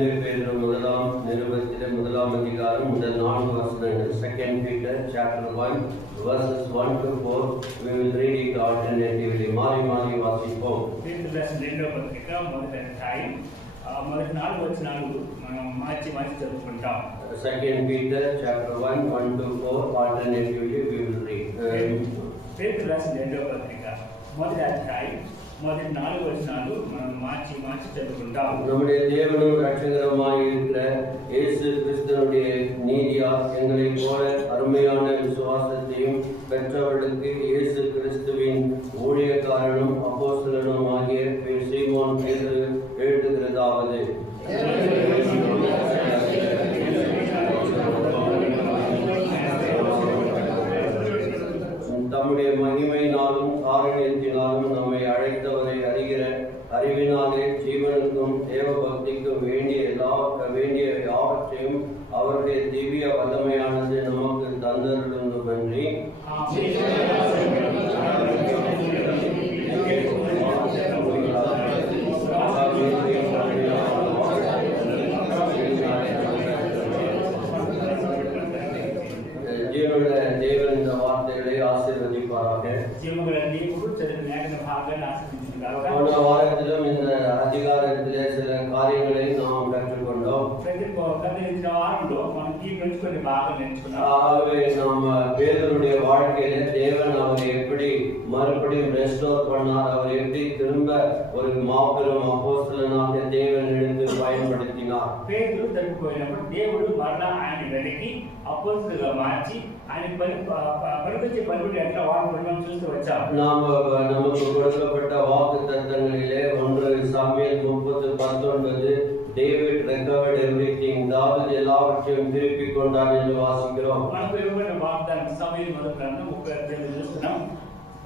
பேதுரு முதலாம் நிருபத்திலே முதலாம் அதிகாரம் முதல் 4 வசனங்கள். 2 Peter chapter 1 verses 1 to 4. We will read it alternatively. மாறி மாறி வாசிப்போம். పేతురు రాసిన రెండవ పత్రిక మొదటి అధ్యాయం మొదటి 4 వచనాలు మనం మార్చి చదువుకుంటాం. 2 Peter chapter 1 1 to 4 alternatively we will read. పేతురు రాసిన రెండవ పత్రిక మొదటి అధ్యాయం మొదటి 4 వచనాలు మనం మార్చి చదువుకుంటాం. நம்முடைய தேவனும் இரட்சகருமாய் இருக்கிற இயேசு கிறிஸ்துவினுடைய நீதியால் எங்களைப் போல அருமையான விசுவாசத்தையும் பெற்றவர்களுக்கு இயேசு கிறிஸ்துவின் ஊழியக்காரனும் அப்போஸ்தலனும் ஆகிய சீமோன் பேதுரு எழுதுகிறதாவது, தம்முடைய மகிமையினாலும் காருண்யத்தினாலும் நம்மை அழைத்தவரை அறிகிற அறிவினாலே ஜீவனுக்கும் தேவ பக்திக்கும் வேண்டிய யாவற்றையும் அவருடைய திவ்ய வல்லமையானது நமக்கு தந்தருளும் நன்றி. தேவன் இந்த வார்த்தைகளை ஆசீர்வதிப்பாராக. போன வாரத்திலும் இந்த அதிகாரத்திலே சில காரியங்களை நாம் கற்றுக்கொண்டோம். ஆகவே நாம் பேதுருடைய வாழ்க்கையில தேவன் அவரை எப்படி மறுபடியும் ரெஸ்டோர் பண்ணார், அவர் எப்படி திரும்ப ஒரு மாபெரும் அப்போஸ்தலனாக தேவன் எடுத்து பயன்படுத்தினார். పేతురు తప్పిపోయినప్పుడు దేవుడు మరలా ఆయన వెనక్కి అపోస్తలుగా మార్చి ఆయన పనికొచ్చే పనిముట్లు ఎట్లా వాడుకోవడం చూస్తూ వచ్చాం. நமக்கு கொடுக்கப்பட்ட வாக்குத்தத்தங்களிலே 1 சாமுவேல் 30:19 டேவிட் recovered everything, தாவீது எல்லாவற்றையும் திருப்பிக் கொண்டான் என்று வாசிக்கிறோம். మనకు ఇవ్వబడిన వాగ్దానం సమూయేలు మొదటి గ్రంథం 30 చూస్తున్నాం.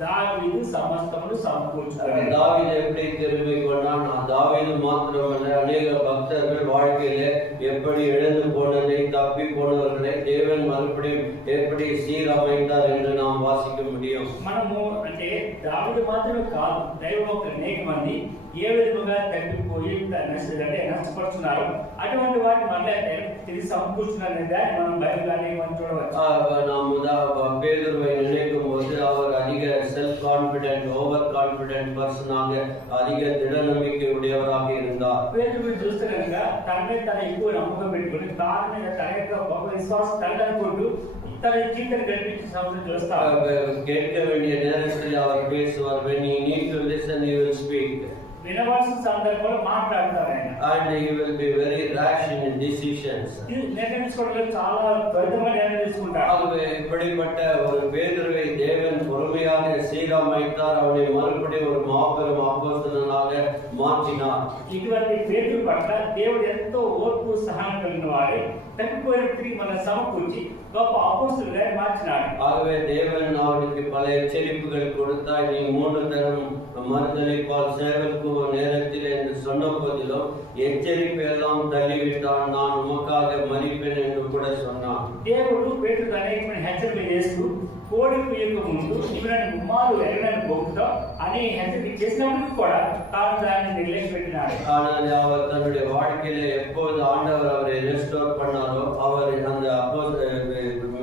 தாவீது சமஸ்தமுను சமகூர்ச்சார். தாவீது எப்படி திரும்பிக் கொண்டான்? தாவீது மாத்திரமல்ல, அநேக பக்தர்கள் வாழ்க்கையிலே எப்படி இழந்து போனதை, தப்பி போனவர்களை தேவன் மறுபடியும் எப்படி சீரமைத்தார் என்று நாம் வாசிக்க முடியும். మనము అంటే దావీదు మాత్రమే కాదు, దైవభక్తులు అనేక మంది ఏ విధంగా తప్పిపోయి నష్టపడుతున్నారు, అటువంటి వాటిని మళ్ళీ తిరిగి సమకూర్చున్నారనే దాన్ని మనం బైబిల్లోనే మనం చూడవచ్చు. நாம் பேதுருவை நினைக்கும் போது அவர் அதிக செல்ஃப் கான்பிடென்ட், ஓவர் கான்பிடென்ட் பர்சனாக, அதிக திட நம்பிக்கை உடையவராக இருந்தார். பேதுருவை చూస్తే కనుక తనపై తన ఎక్కువ నమ్మకం పెట్టుకొని తాను మీద తన యొక్క గొప్ప విశ్వాసం తననుకుంటూ తన జీవితాన్ని గడిపించే సంవత్సరం చూస్తాం. கேட்க வேண்டிய நேரத்தில் அவர் பேசுவார். when you need to listen you will speak. వినవలసిన సందర్భంలో మాట్లాడతారు ఆయన. and he will be very rash in decisions. నిర్ణయించుకోవడంలో చాలా త్వరితమైన నిర్ణయం తీసుకుంటారు. ஆகவே இப்படிப்பட்ட ஒரு பேதுருவை தேவன் பொறுமையாக சீரமைத்தார். அவனை மறுபடியும் ஒரு மாபெரும் அப்போஸ்தலனாக மாற்றினார். ఇటువంటి పేతురు పట్ల దేవుడు ఎంతో ఓర్పు సహనం కలిగిన వాడే తప్పిపోయిన తిరిగి మన సమకూర్చి గొప్ప అపోస్తలుగా మార్చినాడు. ஆகவே தேவன் அவனுக்கு பல எச்சரிப்புகள் கொடுத்தார். நீ 3 தரம் மறுதலிப்பால் சேவல் நேரத்தில் என்று சொன்ன போதிலும் எச்சரிப்பை எல்லாம் தள்ளிவிட்டான். நான் உமக்காக மரிப்பேன் என்று கூட சொன்னான். దేవుడు పేతురుకు అనేకమైన హెచ్చరికలు చేస్తూ కోడి కుయ్యక ముందు నీవు నన్ను ముమ్మారు ఎరగడానికి పోకుతావు అని హెచ్చరిక చేసినప్పుడు కూడా తాను దాన్ని నిలబెట్టినాడు. ஆனால் அவர் தன்னுடைய வாழ்க்கையிலே எப்போது ஆண்டவர் அவரை ரெஸ்டோர் பண்ணாரோ அவர் அந்த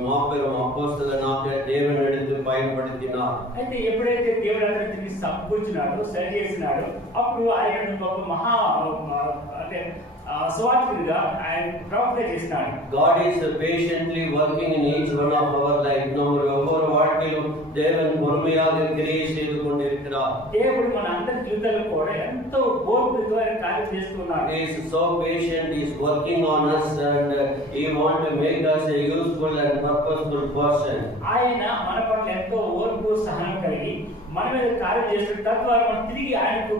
மாபெரும் அப்போஸ்தலனாக தேவன் எடுத்து பயன்படுத்தினார். అయితే ఎప్పుడైతే దేవుడు అతన్ని సమకూర్చినాడో, సరి చేసినాడో, అప్పుడు ఆయన గొప్ప మహా అంటే సువార్తికుడిగా ఆయన ప్రవక్త చేసినాడు. God is patiently working in each one of our life. நம்முடைய ஒவ்வொரு வாழ்க்கையிலும் தேவன் பொறுமையாக கிரியை செய்து கொண்டிருக்கிறார். దేవుడు మన అందరి జీవితాల్లో కూడా ఎంతో ఓర్పుతో ఆయన కార్యం చేస్తున్నాడు. He is so patient, he is working on us and he want to make us a useful and purposeful person. ఆయన మన పట్ల ఎంతో ఓర్పు సహనం కలిగి మన మీద కార్యం చేస్తున్న తద్వారా మనం తిరిగి ఆయనకు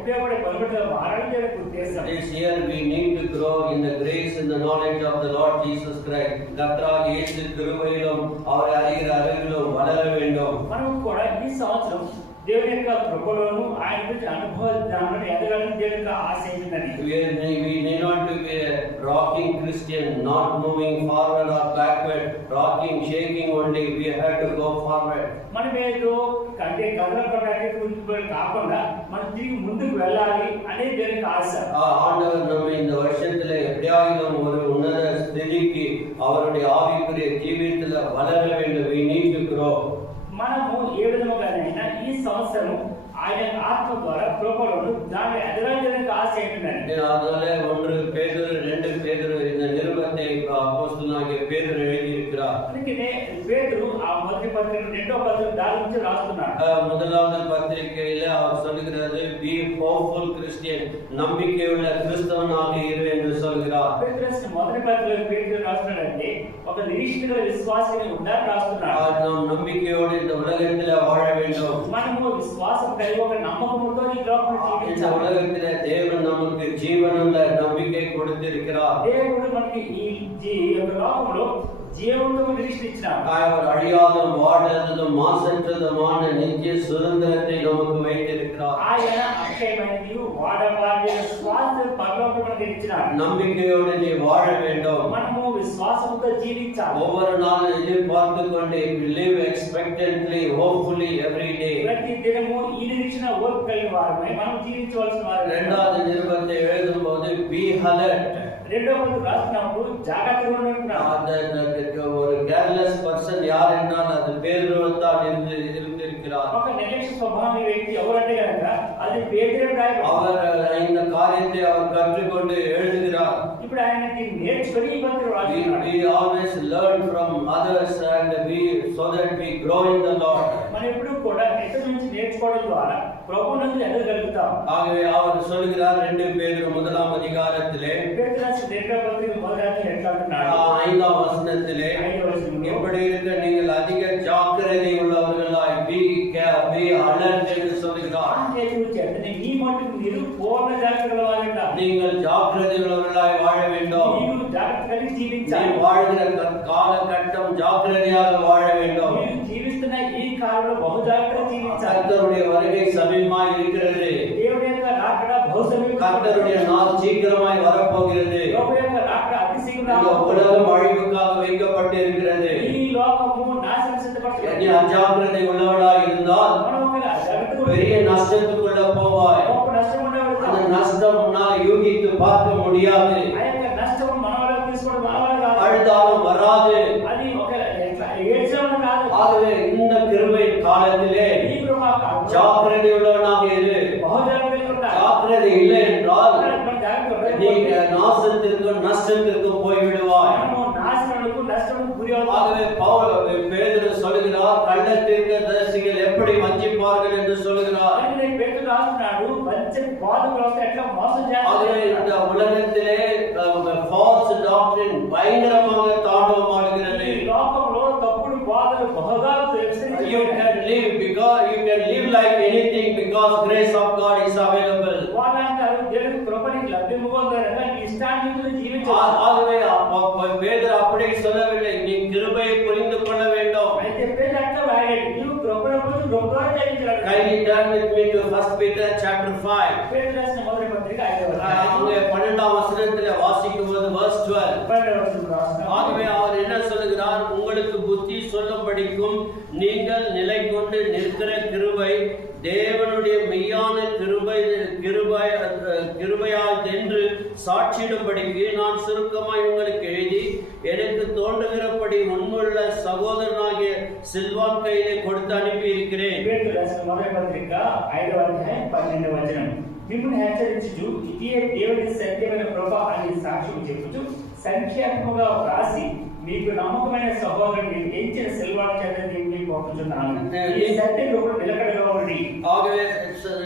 ఉపయోగపడే పనిముట్టుగా మారడానికి ఉద్దేశం. This year we need to grow in the grace and the knowledge of the Lord Jesus Christ. கர்த்தராகிய இயேசு கிருபையிலும் அவரை அறிகிற அறிவிலும் வளர வேண்டும். మనం కూడా ఈ సంవత్సరం దేవుని యొక్క కృపలోను ఆయన గురించి అనుభవ జ్ఞానాన్ని ఎదగాలని దేవుని యొక్క ఆశ ఏంటని. We need not to be a rocking Christian, not moving forward or backward, rocking, shaking only. We have to go forward. మనం ఏదో అంటే కదలపడానికి కాకుండా మనం తిరిగి ముందుకు వెళ్ళాలి అనే దేవుని ఆశ. ஆண்டவர் நம்ம இந்த வருஷம் வளர வேண்டும். We need to grow. మనము ఏ విధముగానైనా ఈ సంవత్సరం ఆయన ఆత్మ ద్వారా కృపలను దాని ఎదగడానికి ఆశ ఏంటంటే அதனால 1 பேதுரு 2 பேதுரு இந்த நிருபத்தை அப்போஸ்தலனாகிய பேதுரு எழுதி இருக்கிறார். అందుకనే పేతురు ఆ మొదటి పత్రిక రెండో పత్రిక దాని నుంచి రాస్తున్నాడు. முதலாவது பத்திரிகையில அவர் சொல்லுகிறது be hopeful Christian, நம்பிக்கையுள்ள கிறிஸ்தவனாக இரு என்று சொல்கிறார். పేతురు మొదటి పత్రికలో పేతురు రాస్తున్నాడంటే ఒక నిరీక్షణ విశ్వాసిగా ఉండాలని రాస్తున్నాడు. நாம் நம்பிக்கையோடு இந்த உலகத்தில் வாழ வேண்டும். మనము విశ్వాసం కలిగి ఒక నమ్మకంతో ఈ లోకంలో இந்த జీవించాలి. உலகத்திலே தேவன் நமக்கு ஜீவனுள்ள நம்பிக்கை கொடுத்திருக்கிறார். దేవుడు మనకి ఈ లోకంలో జీవమును నిరీక్షణ ఇచ్చినాడు. அவர் அழியாத வாழாததும் மாசற்றதுமான நித்திய சுதந்திரத்தை நமக்கு வைத்திருக்கிறார். ఆయన అక్షయమైనది వాడబారిన స్వాస్థ్య పరలోకం మనకి ఇచ్చినాడు. நம்பிக்கையோடு நீ வாழ வேண்டும். మనము విశ్వాసంతో జీవించాలి. ஒவ்வொரு நாளும் எதிர்பார்த்து கொண்டே live expectantly, hopefully every day. ప్రతి దినము ఈ నిరీక్షణ ఓర్పు కలిగిన వారమై మనం జీవించవలసిన వారు. இரண்டாவது நிருபத்தை எழுதும்போது be alert. రెండో పత్రిక రాసినప్పుడు జాగ్రత్తగా ఉండాలి. ஒரு கேர்லெஸ் பர்சன் யார் என்றால் அது பேதுரு தான் என்று இருந்திருக்கிறார். ఒక నిర్లక్ష్య స్వభావం వ్యక్తి ఎవరంటే కనుక అది పేతురు రాయబడింది. அவர் இந்த காரியத்தை அவர் கற்றுக்கொண்டு எழுதுகிறார். ఇప్పుడు ఆయన దీన్ని నేర్చుకొని ఈ పత్రిక రాస్తున్నాడు. We always learn from others and so that we grow in the Lord. మనం ఎప్పుడు కూడా ఇతరుల నుంచి నేర్చుకోవడం ద్వారా ప్రభువునందు ఎదగలుగుతాం. ஆகவே அவர் சொல்கிறார் 2 பேதுரு முதலாம் அதிகாரத்திலே పేతురు రాసిన రెండో పత్రిక మొదటి అధ్యాయం ఎట్లా అంటున్నాడు? 5ஆம் வசனத்திலே எப்படி இருக்க நீங்கள் அதிக ஜாக்கிரதை உள்ளவர்களாய் be alert என்று சொல்கிறார். నీ మట్టుకు మీరు పూర్ణ జాగ్రత్తగా వాడండి. நீங்கள் ஜாக்கிரதை உள்ளவர்களாய் வாழ வேண்டும். మీరు జాగ్రత్త కలిగి நீ జీవించాలి. வாழ்கிற காலகட்டம் ஜாக்கிரதையாக வாழ வேண்டும். మీరు జీవిస్తున్న ఈ కాలంలో బహు జాగ్రత్తగా జీవించాలి. கர்த்தருடைய வருகை சமீபமாய் இருக்கிறது. దేవుని యొక్క రాకడ బహు సమీపంగా கர்த்தருடைய நாள் சீக்கிரமாய் வரப்போகிறது. ప్రభు యొక్క రాకడ అతి శీఘ్రంగా இந்த உலகம் அழிவுக்காக வைக்கப்பட்டு இருக்கிறது. ఈ లోకము నాశనం సిద్ధపడుతుంది. நீ அஜாக்கிரதை உள்ளவனாய் இருந்தால் మనం ఒక జాగ్రత్తగా பெரிய நஷ்டத்துக்குள்ள போவாய். గొప్ప నష్టం ఉండవచ్చు. அந்த நஷ்டம் உன்னால் யூகித்து பார்க்க முடியாது. ఆ యొక్క నష్టం మన వల్ల తీసుకోవడం మన వల్ల కాదు. அழுதாலும் வராது. అది ఒక ఏడ్చడం కాదు. ஆகவே இந்த கிருபையின் காலத்திலே ఈ కృప కాదు. ஜாக்கிரதை உள்ளவனாக இரு. బహు జాగ్రత్తగా ఉండాలి. ஜாக்கிரதை இல்லை என்றால் మనం జాగ్రత్తగా நீ நாசத்திற்கும் நஷ்டத்திற்கும் போய் விடுவாய். మనము నాశనములకు నష్టములకు గురి అవుతాం. ஆகவே பேதுரு சொல்கிறார் கள்ளத்தீர்க்கதரிசிகள் எப்படி வஞ்சிப்பார்கள் என்று சொல்கிறார். అందుకే పేతురు రాస్తున్నాడు వంచన బోధకులు వస్తే ఎట్లా మోసం ஆகவே చేస్తారు. இந்த உலகத்திலே false doctrine பயங்கரமாக தாண்டவமாடுகிறது. ఈ లోకంలో తప్పుడు బోధలు బహుగా You can live like anything because grace of God is available. వాళ్ళంటారు దేవుని కృపని లభ్యముగా గనక నీ ఇష్టానుసారం జీవించాలి. ஆகவே பேதுரு அப்படி சொல்லவில்லை. நீ கிருபையை புரிந்து கொள்ள வேண்டும். అయితే పేతురు అట్లా వాడాడు. నీవు కృపను గురించి గొప్పగా జీవించాలి. Kindly turn with me to 1 Peter chapter 5. పేతురు రాసిన మొదటి పత్రిక 5వ அங்கே 12ஆம் வசனத்திலே வாசிக்கும்போது verse 12. ஆகவே அவர் என்ன சொல்லுகிறார்? உங்களுக்கு புத்தி சொல்லும்படிக்கும் நீங்கள் நிலை கொண்டு நிற்கிற கிருபை தேவனுடைய மெய்யான கிருபையால் என்று சாட்சியிடும்படிக்கு நான் சுருக்கமாய் உங்களுக்கு எழுதி எனக்கு தோன்றுகிறபடி உண்மையுள்ள சகோதரனாகிய சில்வான் கையிலே கொடுத்து அனுப்பி இருக்கிறேன். పేతురు రాసిన మొదటి పత్రిక 5వ అధ్యాయం 12వ వచనం. మిమ్మును హెచ్చరించుచు ఇదే దేవుని సత్యమైన కృప అని సాక్ష్యం చెప్పుచు సంఖ్యాత్మకంగా వ్రాసి మీకు నమ్మకమైన సహోదరుని ఎంచిన సిల్వాన్ చేత దీన్ని పంపుచున్నాను. ఈ సత్యంలో కూడా నిలకడగా ఉండి. ஆகவே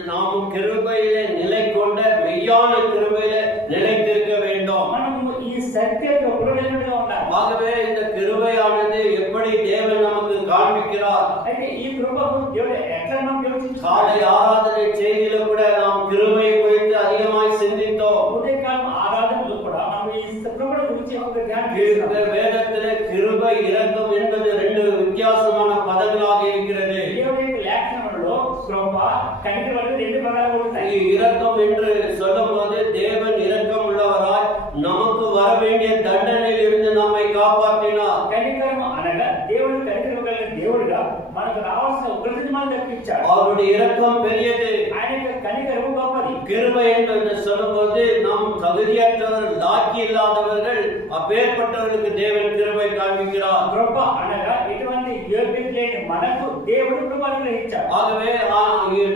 நாமும் கிருபையிலே நிலை கொண்ட மெய்யான கிருபையிலே நிலைத்திருக்க வேண்டும். మనము ఈ సత్యంలో కూడా నిలకడగా ఉండాలి. ஆகவே இந்த கிருபையானது எப்படி தேவன் நமக்கு காண்பிக்கிறார். అయితే ఈ కృపను దేవుడు ఎట్లా మనం యోచించాలి. காலை ஆராதனை செய்தியில கூட நாம் கிருபை குறித்து அதிகமாய் சிந்தித்தோம். ఉదయకాలం ఆరాధనలో కూడా మనం ఈ కృపను గురించి ఒక ధ్యానం இந்த வேதத்திலே கிருபை இரக்கம் என்பது 2 வித்தியாசமான பதங்களாக இருக்கிறது. దేవుని లేఖనంలో కృప కనికరం రెండు పదాలు ఉంటాయి. இரக்கம் என்று சொல்லும்போது தேவன் இரக்கம் உள்ளவராய் நமக்கு வர வேண்டிய தண்டனையில் இருந்து நம்மை காப்பாற்றினார். కనికరం అనగా దేవుడు కనికరం కలిగిన దేవుడుగా మనకు రావాల్సిన ఉగ్రతని మనం తప్పించాడు. அவருடைய இரக்கம் பெரியது. ఆయన యొక్క కనికరం గొప్పది. கிருபை என்று சொல்லும்போது நாம் தகுதி உறுதியற்றவர்கள், லாக்கி இல்லாதவர்கள், அப்பேற்பட்டவர்களுக்கு தேவன் கிருபை காண்பிக்கிறார். కృప అనగా ఎటువంటి యోగ్యత లేని మనకు దేవుడు కృపను గ్రహించాడు. ஆகவே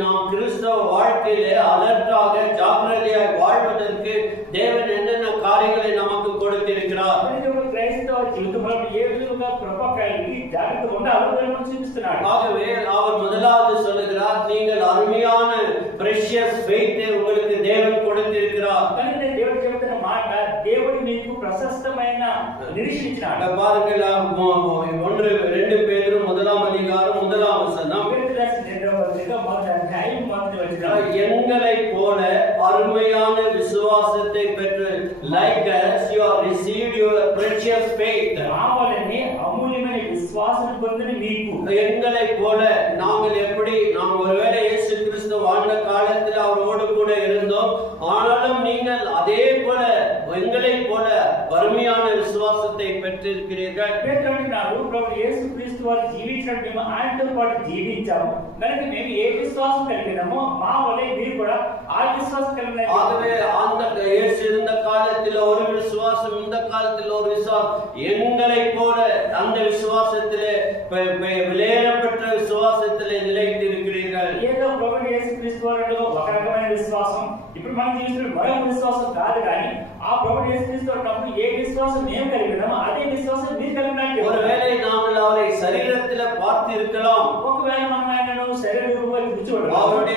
நாம் கிறிஸ்தவ வாழ்க்கையிலே அலர்ட்டாக ஜாக்கிரதையாய் வாழ்வதற்கு தேவன் என்னென்ன காரியங்களை நமக்கு கொடுத்திருக்கிறார். క్రైస్తవ జీవితంలో ఏ విధంగా కృప కలిగి జాగ్రత్తగా ఉండాలో మనం చూపిస్తున్నాడు. ஆகவே அவர் முதலாவது சொல்லுகிறார், நீங்கள் அருமையான precious faith உங்களுக்கு தேவன் கொடுத்திருக்கிறார். కనుక దేవుడు చెబుతున్న మాట, దేవుడు మీకు ప్రశస్తమైన నిరీక్షణ ఇచ్చినాడు. பாருங்கள் 1-2 பேதுரு 1-1 எங்களைப் போல அருமையான விசுவாசத்தை பெற்று, like as you have received your precious faith, ஆவலனே அமூல்யமான விசுவாசம் பொருந்தின மீட்பு. எங்களைப் போல நாம் ஒருவேளை இயேசு கிறிஸ்து வாழ்ந்த காலத்தில் அவரோடு கூட இருந்தோம், ஆனாலும் நீங்கள் அதே போல எங்களைப் போல அருமையான விசுவாசத்தை பெற்றிருக்கிறீர்கள். పేతురు ప్రభు యేసు క్రీస్తు వారు జీవించినట్టు మేము ఆయనతో పాటు జీవించాము కనుక మేము ఏ విశ్వాసం కలిగినామో మా వలె మీరు కూడా ఆ విశ్వాసం కలిగిన. ஆகவே அந்த இயேசு இருந்த காலத்தில் ஒரு விசுவாசம், இந்த காலத்தில் ஒரு விசுவாசம், எங்களைப் போல அந்த விசுவாசத்திலே விலையேறப்பட்ட விசுவாசத்திலே நிலைத்து இருக்கிறீர்கள். ఏదో ప్రభు యేసు క్రీస్తు వారిలో ఒక రకమైన విశ్వాసం, ఇప్పుడు మనం జీవిస్తున్న మరొక విశ్వాసం కాదు, కానీ ఆ ప్రభు యేసు క్రీస్తు వారిలో ఏ విశ్వాసం మేము కలిగినామో అదే విశ్వాసం మీరు కలిగినట్టు. ஒருவேளை நாம் அவரை சரீரத்திலே பார்த்து இருக்கலாம், ఒకవేళ మనం ఆయనను శరీర రూపంలో చూడవచ్చు,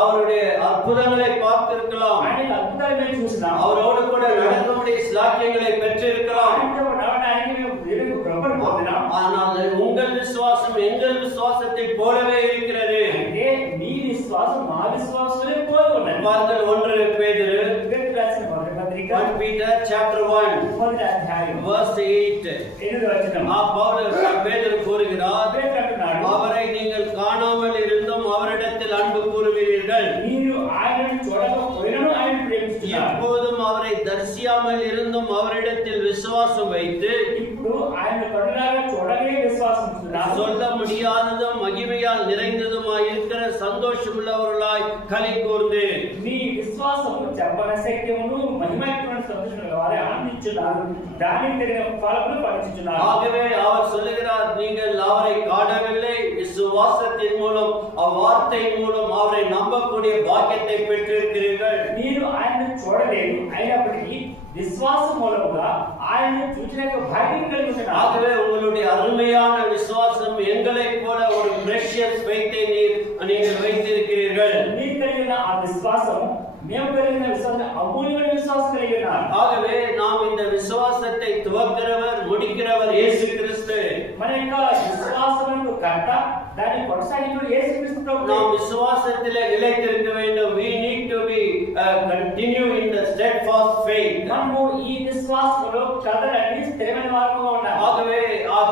அவருடைய அற்புதங்களை பார்த்து இருக்கலாம், ఆయన అద్భుతాలు మేము చూసినాం, அவரோடு கூட நடக்கக்கூடிய ஸ்லாக்கியங்களை பெற்றிருக்கலாம். ஆனால் உங்கள் விசுவாசம் எங்கள் விசுவாசத்தை போலவே இருக்கிறது. అంటే మీ విశ్వాసం మా విశ్వాసమే పోలి ఉన్నది. பாருங்கள் 1 பேதுரு రాసిన మొదటి పత్రిక 1 Peter chapter 1 మొదటి అధ్యాయం verse 8. 8వ వచనం. பேதுரு கூறுகிறார், పేతురు అంటున్నాడు, அவரை நீங்கள் காணாமல் இருந்தும் அவரிடத்தில் அன்பு கூறுகிறீர்கள், మీరు ఆయనను చూడకపోయినను ఆయన ప్రేమిస్తున్నారు, இப்போதும் அவரை தரிசியாமல் இருந்தும் அவரிடத்தில் விசுவாசம் வைத்து, ఇప్పుడు ఆయన కనులారా చూడగే విశ్వాసం ఉంచుతున్నారు, சொல்ல முடியாததும் மகிமையால் நிறைந்ததுமாய் இருக்கிற சந்தோஷமுள்ளவர்களாய் களி கூர்ந்து. మీ విశ్వాసము చెప్పన శక్యమును మహిమైనటువంటి సంతోషముల వారే ఆనందించున్నారు, దానికి తగిన ఫలములు ఫలించుచున్నారు. ஆகவே அவர் சொல்லுகிறார், நீங்கள் அவரை காணவில்லை, விசுவாசத்தின் மூலம் அவ்வார்த்தையின் மூலம் அவரை நம்பக்கூடிய பாக்கியத்தை பெற்றிருக்கிறீர்கள். మీరు ఆయనను చూడలేదు, అయినప్పటికీ విశ్వాసం మూలముగా ఆయనను చూచిన భాగ్యం కలిగి ఉన్నారు. ஆகவே உங்களுடைய அருமையான விசுவாசம் எங்களைப் போல ஒரு precious faith-ஐ நீங்கள் வைத்திருக்கிறீர்கள். మీరు కలిగిన ఆ విశ్వాసము మేము కలిగిన విశ్వాసం అమూల్యమైన విశ్వాసం కలిగి ఉన్నారు. ஆகவே நாம் இந்த விசுவாசத்தை துவக்கிறவர் முடிக்கிறவர் இயேசு கிறிஸ்து. మన యొక్క విశ్వాసమును కర్త దాన్ని కొనసాగించుడు యేసు క్రీస్తు ప్రభువు. நாம் விசுவாசத்திலே நிலைத்திருக்க வேண்டும். We need to be continue in the steadfast faith. మనము ఈ విశ్వాసములో కదలని స్థిరమైన వారుగా ఉండాలి. ஆகவே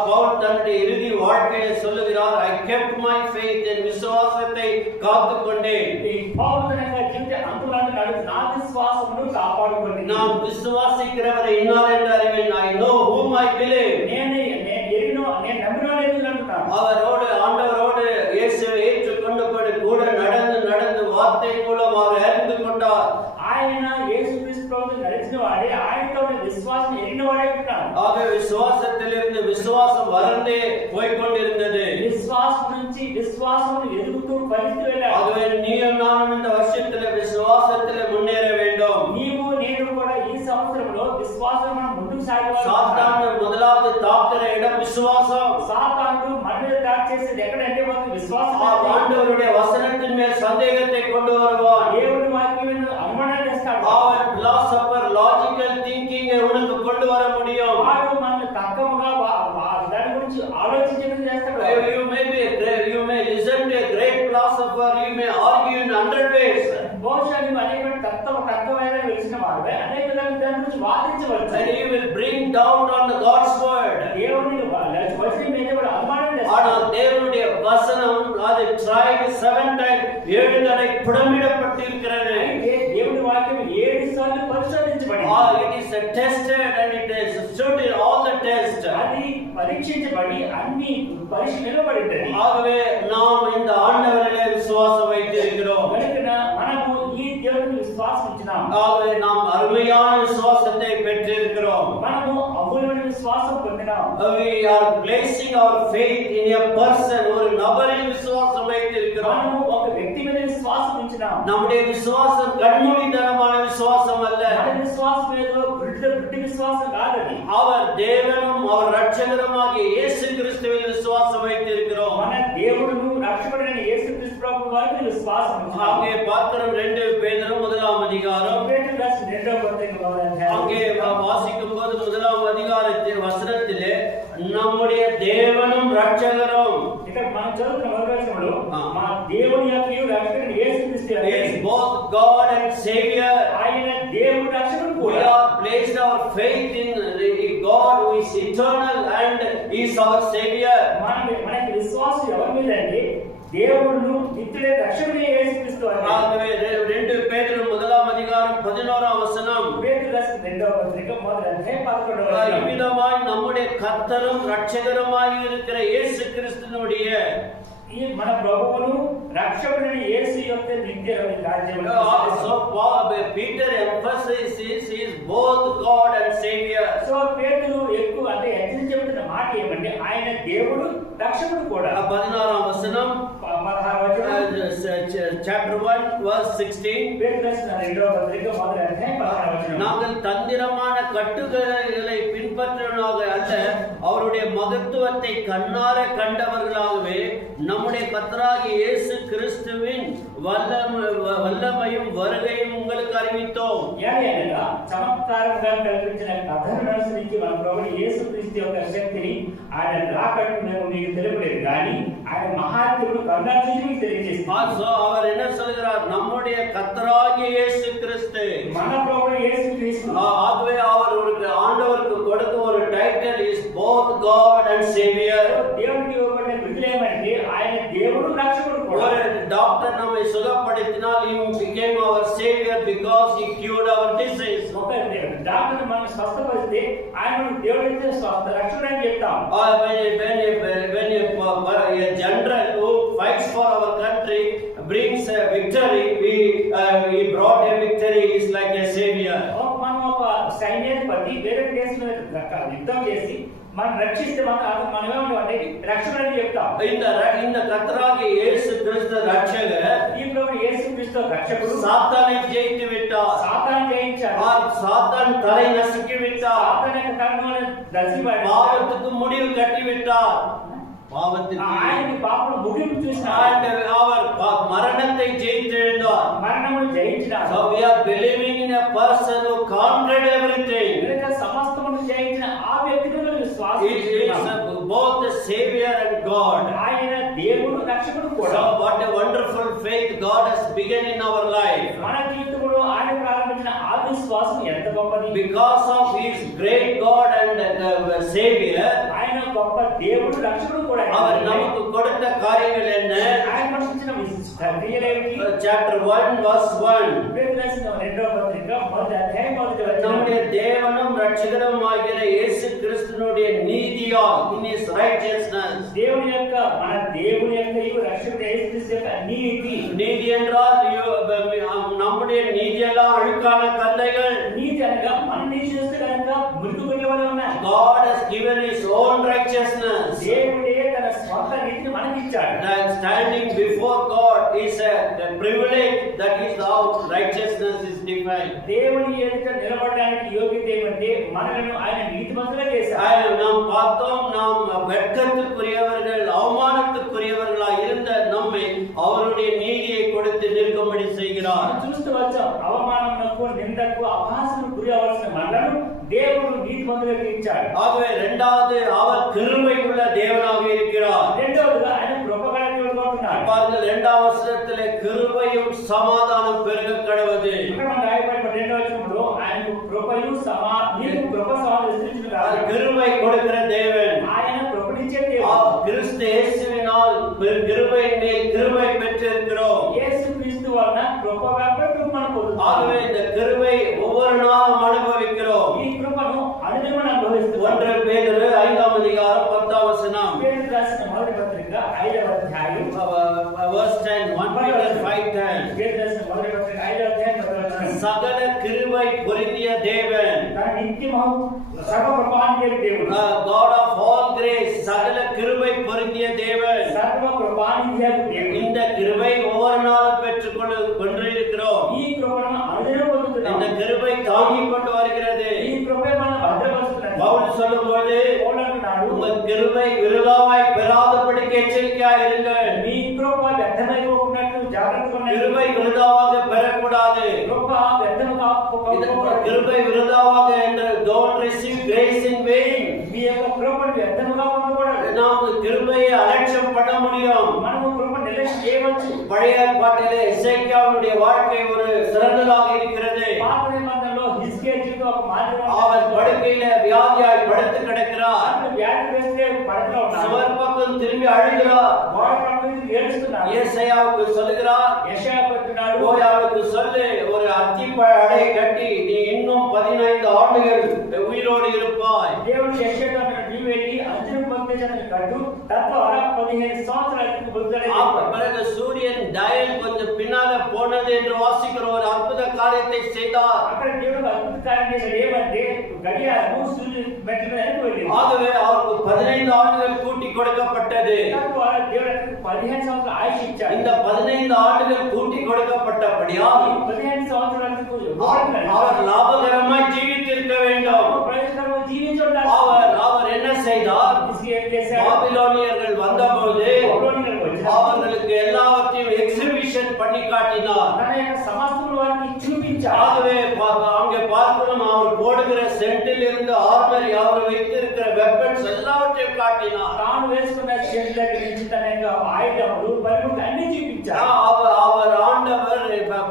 பவுல் தன்னுடைய இறுதி வாழ்க்கையை சொல்லுகிறார், I kept my faith, என் விசுவாசத்தை காத்துக்கொண்டேன். ఈ పౌలు తన జీవిత అంతులంటున్నాడు, నా విశ్వాసమును కాపాడుకోండి. நான் விசுவாசிக்கிறவரை இன்னார் என்று அறிவேன். I know whom I believe. నేను నమ్మినవాడు అంటున్నాడు. அவரோடு ஆண்டவரோடு இயேசுவை ஏற்றுக்கொண்டபடி கூட நடந்து வார்த்தை மூலம் அவர் அறிந்து கொண்டார். ఆయన యేసు క్రీస్తు ప్రభువు నడిచిన వాడే, ఆయనతో విశ్వాసం ఎరిగిన వాడే ఉంటాడు. ஆக விசுவாசத்திலிருந்து விசுவாசம் வளர்ந்தே போய்கொண்டிருந்தது. விசுவாசம் నుంచి விசுவாசம் எதுக்கு பரிந்து వెళ్ళాడు. ஆகவே நீயும் நானும் இந்த வருஷத்திலே விசுவாசத்திலே முன்னேற வேண்டும். నీవు నేను కూడా ఈ సంవత్సరంలో విశ్వాసంలో ముందుకు సాగాలి. சாத்தாను முதலாவது தாக்குற இடம் விசுவாசம். సాతాను మన మీద దాడి చేసేది ఎక్కడంటే మనకు విశ్వాసం. ஆண்டவருடைய வசனத்தின் மேல் சந்தேகத்தை கொண்டு வருவான். దేవుడి వాక్యమును అనుమానం చేస్తాడు. அவன் பிலாசபர் லாஜிக்கல் திங்கிங் உனக்கு கொண்டு வர முடியும். వాడు మనల్ని తక్కువగా దాని గురించి ఆలోచించడం చేస్తాడు. You may listen to a great philosopher, you may argue in 100 ways. బహుశా నీవు అనేక తక్కువైన వెలిసిన వాడివే, అనేక దాని గురించి వాదించవచ్చు. And you will bring doubt on God's word. దేవుని వచనం మీద కూడా అనుమానం చేస్తాడు. ஆனால் தேவனுடைய வசனம் அது tried 7 times, 7 தடவை புடமிடப்பட்டிருக்கிறது. దేవుని వాక్యం 7 సార్లు పరిశోధించబడింది. It is tested and it is stood in all the tests. అది పరీక్షించబడి అన్ని పరిశీలించబడింది. ஆகவே நாம் இந்த ஆண்டவரிலே விசுவாசம் வைத்திருக்கிறோம். కనుక మనము ఈ దేవుని విశ్వాసం ఉంచుదాం. ஆகவே நாம் அருமையான విశ్వాసం పొందినాం. We are placing our faith in a person. ஒரு நபரில் விசுவாசம் வைத்திருக்கிறோம். మనము ఒక వ్యక్తి మీద విశ్వాసం ఉంచినాం. நம்முடைய விசுவாசம் கண்மூடித்தனமான விசுவாசம் அல்ல. మన విశ్వాసం ఏదో గుడ్డి విశ్వాసం కాదది. அவர் தேவனும் அவர் ரட்சகருமாகிய இயேசு கிறிஸ்துவில் விசுவாசம் வைத்திருக்கிறோம். మన దేవుడును రక్షకుడైన యేసుక్రీస్తు ప్రభు వారిని విశ్వాసం ఉంచినాం. அங்கே பார்க்கிறோம் 2 பேதுரு 1ஆம் அதிகாரம். పేతురు రాసిన 2వ పత్రిక 1వ అధ్యాయం. அங்கே வாசிக்கும் போது 1ஆம் அதிகாரத்திலே வசனத்திலே நம்முடைய தேவனும் ரட்சகரும் ఇక్కడ మనం చదువుతున్న వచనంలో మా దేవుని యొక్క రక్షకుడు యేసుక్రీస్తు is both God and Savior. ఆయన దేవుడు రక్షకుడు We కూడా. are placed our faith in God who is eternal and is our Savior. మనకి విశ్వాసం ఎవరి మీద అంటే దేవుడును నిత్యుడే రక్షకుడే యేసుక్రీస్తు అని. ஆகவே 2 பேதுரு 1ஆம் அதிகாரம் 11ஆம் வசனம். పేతురు రాసిన 2వ పత్రిక 1వ అధ్యాయం 11వ వచనం. இவ்விதமாய் நம்முடைய கர்த்தரும் ரட்சகருமாய் இருக்கிற இயேசு கிறிஸ்துவினுடைய మన ప్రభువును రక్షకుడైన యేసు యొక్క నిత్య రాజ్యములో. So Peter emphasizes he is both God and Savior. So పేతురు ఎక్కువ అంటే హెచ్చరించి చెబుతున్న మాట ఏమంటే ఆయన దేవుడు రక్షకుడు కూడా. 16ఆம் వచనం 16వ వచనం. chapter 1 verse 16. పేతురు రాసిన 2వ పత్రిక 1వ అధ్యాయం 16వ వచనం. நாங்கள் தந்திரமான கட்டுகளை பின்பற்றினாக அல்ல, அவருடைய மகத்துவத்தை கண்ணார கண்டவர்களாகவே நம்முடைய கர்த்தராகிய இயேசு கிறிஸ்துவின் வல்லமையும் வருகையும் உங்களுக்கு அறிவித்தோம். ఏలయనగా చమత్కారంగా కల్పించిన కథను అనుసరించి మన ప్రభువు యేసుక్రీస్తు యొక్క శక్తిని ఆయన రాకడను మేము మీకు తెలుపలేదు కానీ ఆయన మహాత్ముడు కరుణాచూచి మీకు తెలియజేస్తాం. So அவர் என்ன சொல்கிறார்? நம்முடைய கர்த்தராகிய இயேசு கிறிஸ்து. మన ప్రభువు యేసుక్రీస్తు. ஆகவே அவருக்கு ஆண்டவருக்கு கொடுத்த ஒரு title is both God and Savior. దేవునికి ఇవ్వబడిన బిరుదు ఏమంటే ఆయన దేవుడు రక్షకుడు కూడా. ஒரு டாக்டர் நம்மை சுகப்படுத்தினால் he became our savior because he cured our disease. ఒక డాక్టర్ మనల్ని స్వస్థపరిస్తే ఆయన దేవుడికి స్వస్థ రక్షకుడు అని చెప్తాం. When a general who fights for our country brings a victory, he brought a victory, is like a savior. మనం ఒక సైన్యాధిపతి వేరే దేశంలో యుద్ధం చేసి మనం రక్షిస్తే మనం ఏమంటామంటే రక్షకుడు అని చెప్తాం. இந்த கர்த்தராகிய இயேசு கிறிஸ்து ரட்சகர். ఈ ప్రభు యేసుక్రీస్తు రక్షకుడు. சாத்தானை ஜெயித்து விட்டார். సాతాను జయించాడు. சாத்தான் தலை நசுக்கி விட்டார். సాతాను యొక్క కన్నులను దర్శించాడు. பாவத்துக்கு முடிவு கட்டி விட்டார். பாவத்துக்கு ఆయనకి పాపం ముగింపు చూసినాడు. அவர் மரணத்தை ஜெயித்து எழுந்தார். మరణమును జయించినాడు. So we are believing in a person who conquered everything. కనుక సమస్తమును జయించిన ఆ వ్యక్తిని మనం He విశ్వాసిస్తున్నాం. is both the Savior and God. ఆయన దేవుడు రక్షకుడు కూడా. So what a wonderful faith God has begun in our life. మన జీవితంలో ఆయన ప్రారంభించిన ఆ విశ్వాసం ఎంత గొప్పది. Because of His great God and Savior, ఆయన గొప్ప దేవుడు రక్షకుడు కూడా. அவர் நமக்கு கொடுத்த காரியங்கள் என்ன? ఆయన మనకిచ్చిన క్రియలేమిటి? Chapter 1 verse 1. పేతురు రాసిన 2వ పత్రిక 1వ అధ్యాయం 1వ వచనం. நம்முடைய தேவனும் ரட்சகருமாகிய இயேசு கிறிஸ்துவினுடைய நீதியால், in His righteousness. దేవుని యొక్క మన దేవుని యొక్క ఈ రక్షకుడు యేసుక్రీస్తు యొక్క నీతి. நீதி என்றால் நம்முடைய நீதியெல்லாம் அழுக்கான கல்லைகள். నీతి అనగా మన నీతి చూస్తే కనుక మృదు గుడ్లవలే ఉన్నాయి. God has given His own righteousness. దేవుడే తన స్వంత నీతిని మనకి ఇచ్చాడు. That standing before God is a privilege, that is how righteousness is defined. దేవుని ఎదుట నిలబడడానికి యోగ్యత ఏమంటే మనలను ఆయన నీతిమంతులుగా చేశాడు. நாம் பார்த்தோம், நாம் வெட்கத்துக்குரியவர்கள் அவமானத்துக்குரியவர்களாய் இருந்த நம்மை அவருடைய நீதியை கொடுத்து நிற்கும்படி செய்கிறார். చూస్తూ వచ్చాం అవమానమునకు నిందకు అపహాసనకు గురి అవ్వాల్సిన మనలను దేవుడు నీతిమంతులుగా తీర్చాడు. ஆகவே இரண்டாவது அவர் கிருபை உள்ள தேவனாக இருக்கிறார். రెండవదిగా ఆయన కృపగల దేవుడుగా ఉన్నాడు. பாருங்கள் 2ஆம் வசனத்திலே கிருபையும் சமாதானம் பெருக கடவது. ఇక్కడ మనం రాయబడిన 2వ వచనంలో ఆయన కృపయు నీకు కృప సమాధానం విస్తరించును. கிருபை கொடுக்கிற தேவன். ఆయన కృపనిచ్చే దేవుడు. கிறிஸ்து இயேசுவினால் கிருபையின் மேல் கிருபை பெற்றிருக்கிறோம். యేసుక్రీస్తు వలన కృపగా మనం పొందుతాం. ஆகவே இந்த கிருபை ஒவ்வொரு நாளும் அனுபவிக்கிறோம். ఈ కృపను అనుదినం అనుభవిస్తున్నాం. 1 பேதுரு 5ஆம் அதிகாரம் 10ஆம் வசனம். పేతురు రాసిన మొదటి పత్రిక 5వ అధ్యాయం verse 10. 1 Peter 5:10. పేతురు రాసిన మొదటి పత్రిక 5వ అధ్యాయం 10వ వచనం. சகல கிருபை பொருந்திய தேவன். తన నిత్యము సర్వకృపానికే దేవుడు. God of all grace, சகல கிருபை பொருந்திய தேவன். సర్వకృపానికే దేవుడు. இந்த கிருபை ஒவ்வொரு நாளும் பெற்றுக் கொண்டிருக்கிறோம். ఈ కృపను అనుదినం పొందుతున్నాం. இந்த கிருபை தாங்கிக் கொண்டு வருகிறது. ఈ కృపే మనం భద్రపరుస్తున్నది. பவுல் சொல்லும்போது పౌలు உங்கள் கிருபை விருதாவாய் பெறாதபடிக்கு எச்சரிக்கையாக இருங்கள். మీ కృప వ్యర్థమైపోకున్నట్లు జాగ్రత్తగా ఉండండి. கிருபை விருதாவாக பெறக்கூடாது. కృప వ్యర్థము కాకపోకూడదు. கிருபை விருதாவாக என்று don't receive grace in vain. మీ యొక్క కృపను వ్యర్థముగా పొందకూడదు. நாம் கிருபையை அலட்சியம் பண்ண முடியும். మనము కృప నిర్లక్ష్యం చేయవచ్చు. பழைய ஏற்பாட்டிலே எசேக்கியாவுடைய வாழ்க்கை ஒரு சிறந்ததாக இருக்கிறது. పాత నిబంధనలో హిజ్కియా జీవితం ఒక మాదిరిగా அவர் படுக்கையில வியாதியாய் படுத்து கிடக்கிறார். వ్యాధి వేస్తే పడకలో ఉన్నాడు. சுவர் பக்கம் திரும்பி அழுகிறார். గోడ పక్కన నుంచి ఏడుస్తున్నాడు. ஏசாயாவுக்கு சொல்லுகிறார், యెషయా చెప్తున్నాడు, போய் அவளுக்கு சொல்லு, ஒரு அத்திப்பழ அடை கட்டி நீ இன்னும் 15 ஆண்டுகள் உயிரோடு இருப்பாய். దేవుడు యెషయాతో అన్నాడు, నీవు వెళ్ళి అంజూరపు పందిని కట్టు, తద్వారా 15 సంవత్సరాలకు బతుకుతాడని. பிறகு சூரியன் டயல் கொஞ்சம் பின்னால போனது என்று வாசிக்கிற ஒரு அற்புத காரியத்தை செய்தார். అక్కడ దేవుడు అద్భుత కార్యం చేశాడు. ఏమంటే గడియారము సూర్యుని మెట్ల మీద వెళ్ళింది. ஆகவே அவருக்கு 15 ஆண்டுகள் கூட்டி கொடுக்கப்பட்டது. తద్వారా దేవుడు అతనికి 15 సంవత్సరాల ఆయుష్ ఇచ్చాడు. இந்த 15 ஆண்டுகள் கூட்டி கொடுக்கப்பட்டபடியால் 15 సంవత్సరాలకు அவர் லாபகரமாய் ஜீவித்திருக்க வேண்டும். ప్రయోజనకరంగా జీవించాడు. அவர் என்ன செய்தார்? பாபிலோனியர்கள் வந்தபோது அவர்களுக்கு எல்லாவற்றையும் எக்ஸிபிஷன் பண்ணி காட்டினார். తన యొక్క సమస్తములు వారికి చూపించాడు. ஆகவே அங்கே பார்க்கணும், அவர் போடுகிற சென்டில் இருந்து ஆர்மரி, அவர் வைத்திருக்கிற வெப்பன்ஸ் எல்லாவற்றையும் காட்டினார். తాను వేసుకున్న చెట్ల గురించి తన యొక్క ఆయుధములు పరిమితి అన్ని చూపించాడు. அவர் ఆండவர்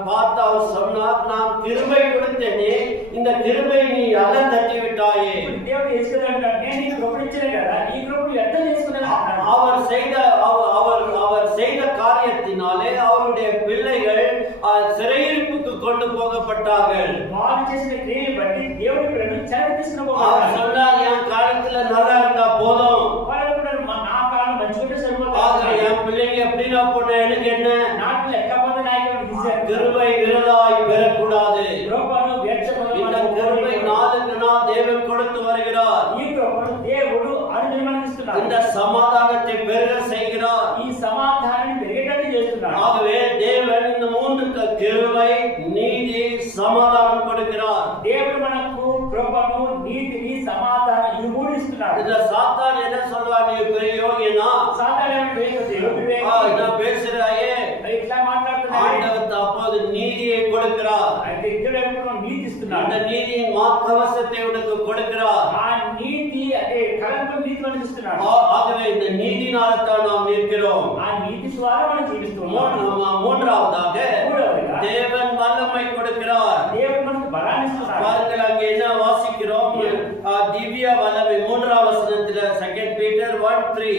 பார்த்து அவர் சொன்னார், நான் கிருபை கொடுத்தேனே, இந்த கிருபை நீ அத தட்டி விட்டாயே. దేవుడు చేసుకున్నాడు, నేను ఈ కృపను ఇచ్చాను కదా, ఈ కృపను వ్యర్థం చేసుకున్నాను అన్నాడు. அவர் செய்த காரியத்தினாலே அவருடைய பிள்ளைகள் சிறையிருப்புக்கு கொண்டு போகப்பட்டார்கள். వారు చేసిన క్రియలు బట్టి దేవుడి పిల్లలను చెరకు తీసుకుని அவர் పోయాడు. சொன்னார், என் காலத்துல நல்லா இருந்தா போதும், వాళ్ళు కూడా నా కాలం మంచిగా సరిపోతుంది. என் பிள்ளைங்க எப்படின்னா போன எனக்கு என்ன, నాకు లెక్కపోతే నాయకుడు கிருபை விருதாய் பெறக்கூடாது. కృపను వ్యర్థముగా இந்த கிருபை நாளுக்கு நாள் தேவன் கொடுத்து வருகிறார். ఈ కృపను దేవుడు అనునిర్మాణిస్తున్నాడు. இந்த சமாதானத்தை பெருக செய்கிறார். ఈ సమాధానాన్ని పెరిగేటట్టు చేస్తున్నాడు. ஆகவே தேவன் இந்த 3 கிருபை, நீதி, சமாதானம் கொடுக்கிறார். దేవుడు మనకు కృపను, నీతిని, సమాధానం ఈ మూడు ఇస్తున్నాడు. இந்த சாத்தான் என்ன சொல்வான், நீ பெரிய யோகினா, సాధారణ நான் பேசுறாயே, ఇట్లా మాట్లాడుతున్నాడు. ஆண்டவர் அப்போது நீதியை கொடுக்கிறார். అయితే ఇక్కడ నీతి ఇస్తున్నాడు. அந்த நீதியின் மார்க்கவசத்தை உனக்கு கொடுக்கிறார். ఆ నీతి అంటే కలంకం నీతి మనం ఇస్తున్నాడు. ஆகவே இந்த நீதினால்தான் நாம் நிற்கிறோம். ఆ నీతి ద్వారా మనం జీవిస్తున్నాం. மூன்றாவதாக தேவன் வல்லமை கொடுக்கிறார். దేవుడు మనకు బలాన్ని ఇస్తున్నాడు. பாருங்கள், அங்கே என்ன வாசிக்கிறோம், திவ்ய வல்லமை 3ஆம் வசனத்துல 2 பீட்டர் 1:3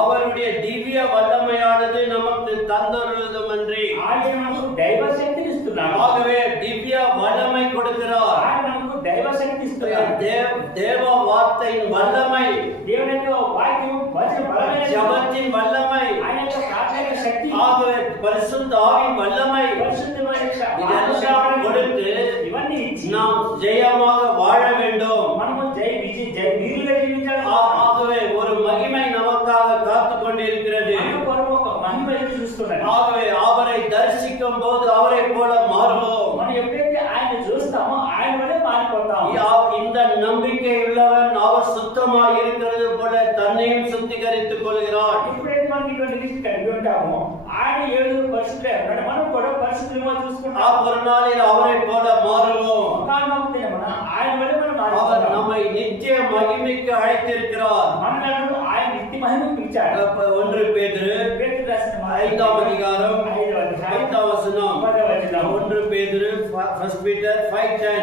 அவருடைய திவ்ய வல்லமையானது நமக்கு தந்தருளுதமன்றி. ఆయన మనకు దైవ శక్తిని ఇస్తున్నాడు. ஆகவே திவ்ய வல்லமை கொடுக்கிறார். ఆయన మనకు దైవ శక్తి ఇస్తున్నాడు. தேவ வார்த்தையின் வல்லமை, దేవుని యొక్క వాక్యం వచన బలమైన ஜெபத்தின் வல்லமை, ఆయన యొక్క ప్రార్థన శక్తి, ஆகவே பரிசுத்த ஆவியின் வல்லமை, పరిశుద్ధమైన இதெல்லாம் கொடுத்து ఇవన్నీ ఇచ్చి நாம் ஜெயமாக வாழ வேண்டும். మనము వీరులుగా జీవించాలి. ஆகவே ஒரு மகிமை நமக்காக காத்து கொண்டிருக்கிறது. ఒక మహిమ ఎదురు చూస్తున్నాడు. ஆகவே அவரை தரிசிக்கும் போது அவரை போல மாறுவோம். మనం ఎప్పుడైతే ఆయన చూస్తామో ఆయన వలే మారిపోతాం. இந்த நம்பிக்கை உள்ளவன் அவர் சுத்தமாய் இருக்கிறது போல தன்னையும் சுத்திகரித்துக் கொள்கிறான். ఎప్పుడైతే మనం ఇటువంటి రీతి కలిగి ఉంటామో ఆయన ఏడు పరిశుద్ధులే ఉన్నాడు, మనం కూడా పరిశుద్ధులుగా చూసుకుంటాం. ஒரு நாளில் அவரை போல மாறுவோம். ఆయన వలే మనం அவர் మారిపోతాం. நம்மை நித்திய மகிமைக்கு அழைத்திருக்கிறார். మనలను ఆయన నిత్య మహిమకు పిలిచాడు. 1 பேதுரு 5ஆம் அதிகாரம் 5ஆம் வசனம். 1 பேதுரு 1 பீட்டர் 5:10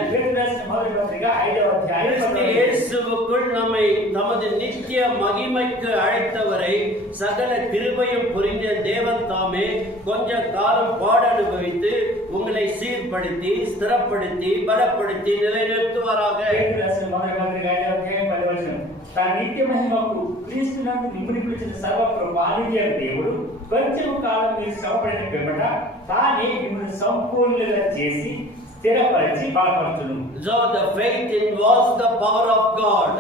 கிறிஸ்து இயேசுவுக்குள் நம்மை தமது நித்திய மகிமைக்கு அழைத்தவரை சகல கிருபையும் புரிந்த தேவன் தாமே கொஞ்ச காலம் பாட அனுபவித்து உங்களை சீர்படுத்தி ஸ்திரப்படுத்தி பலப்படுத்தி நிலைநிறுத்துவாராக. తన నిత్య మహిమకు క్రీస్తునందు మిమ్మల్ని పిలిచిన సర్వ కృపానిధి అయిన దేవుడు కొంచెం కాలం మీరు శ్రమపడిన పిమ్మట తానే మిమ్మల్ని సంపూర్ణంగా చేసి స్థిరపరిచి బలపరచును. So the faith involves the power of God.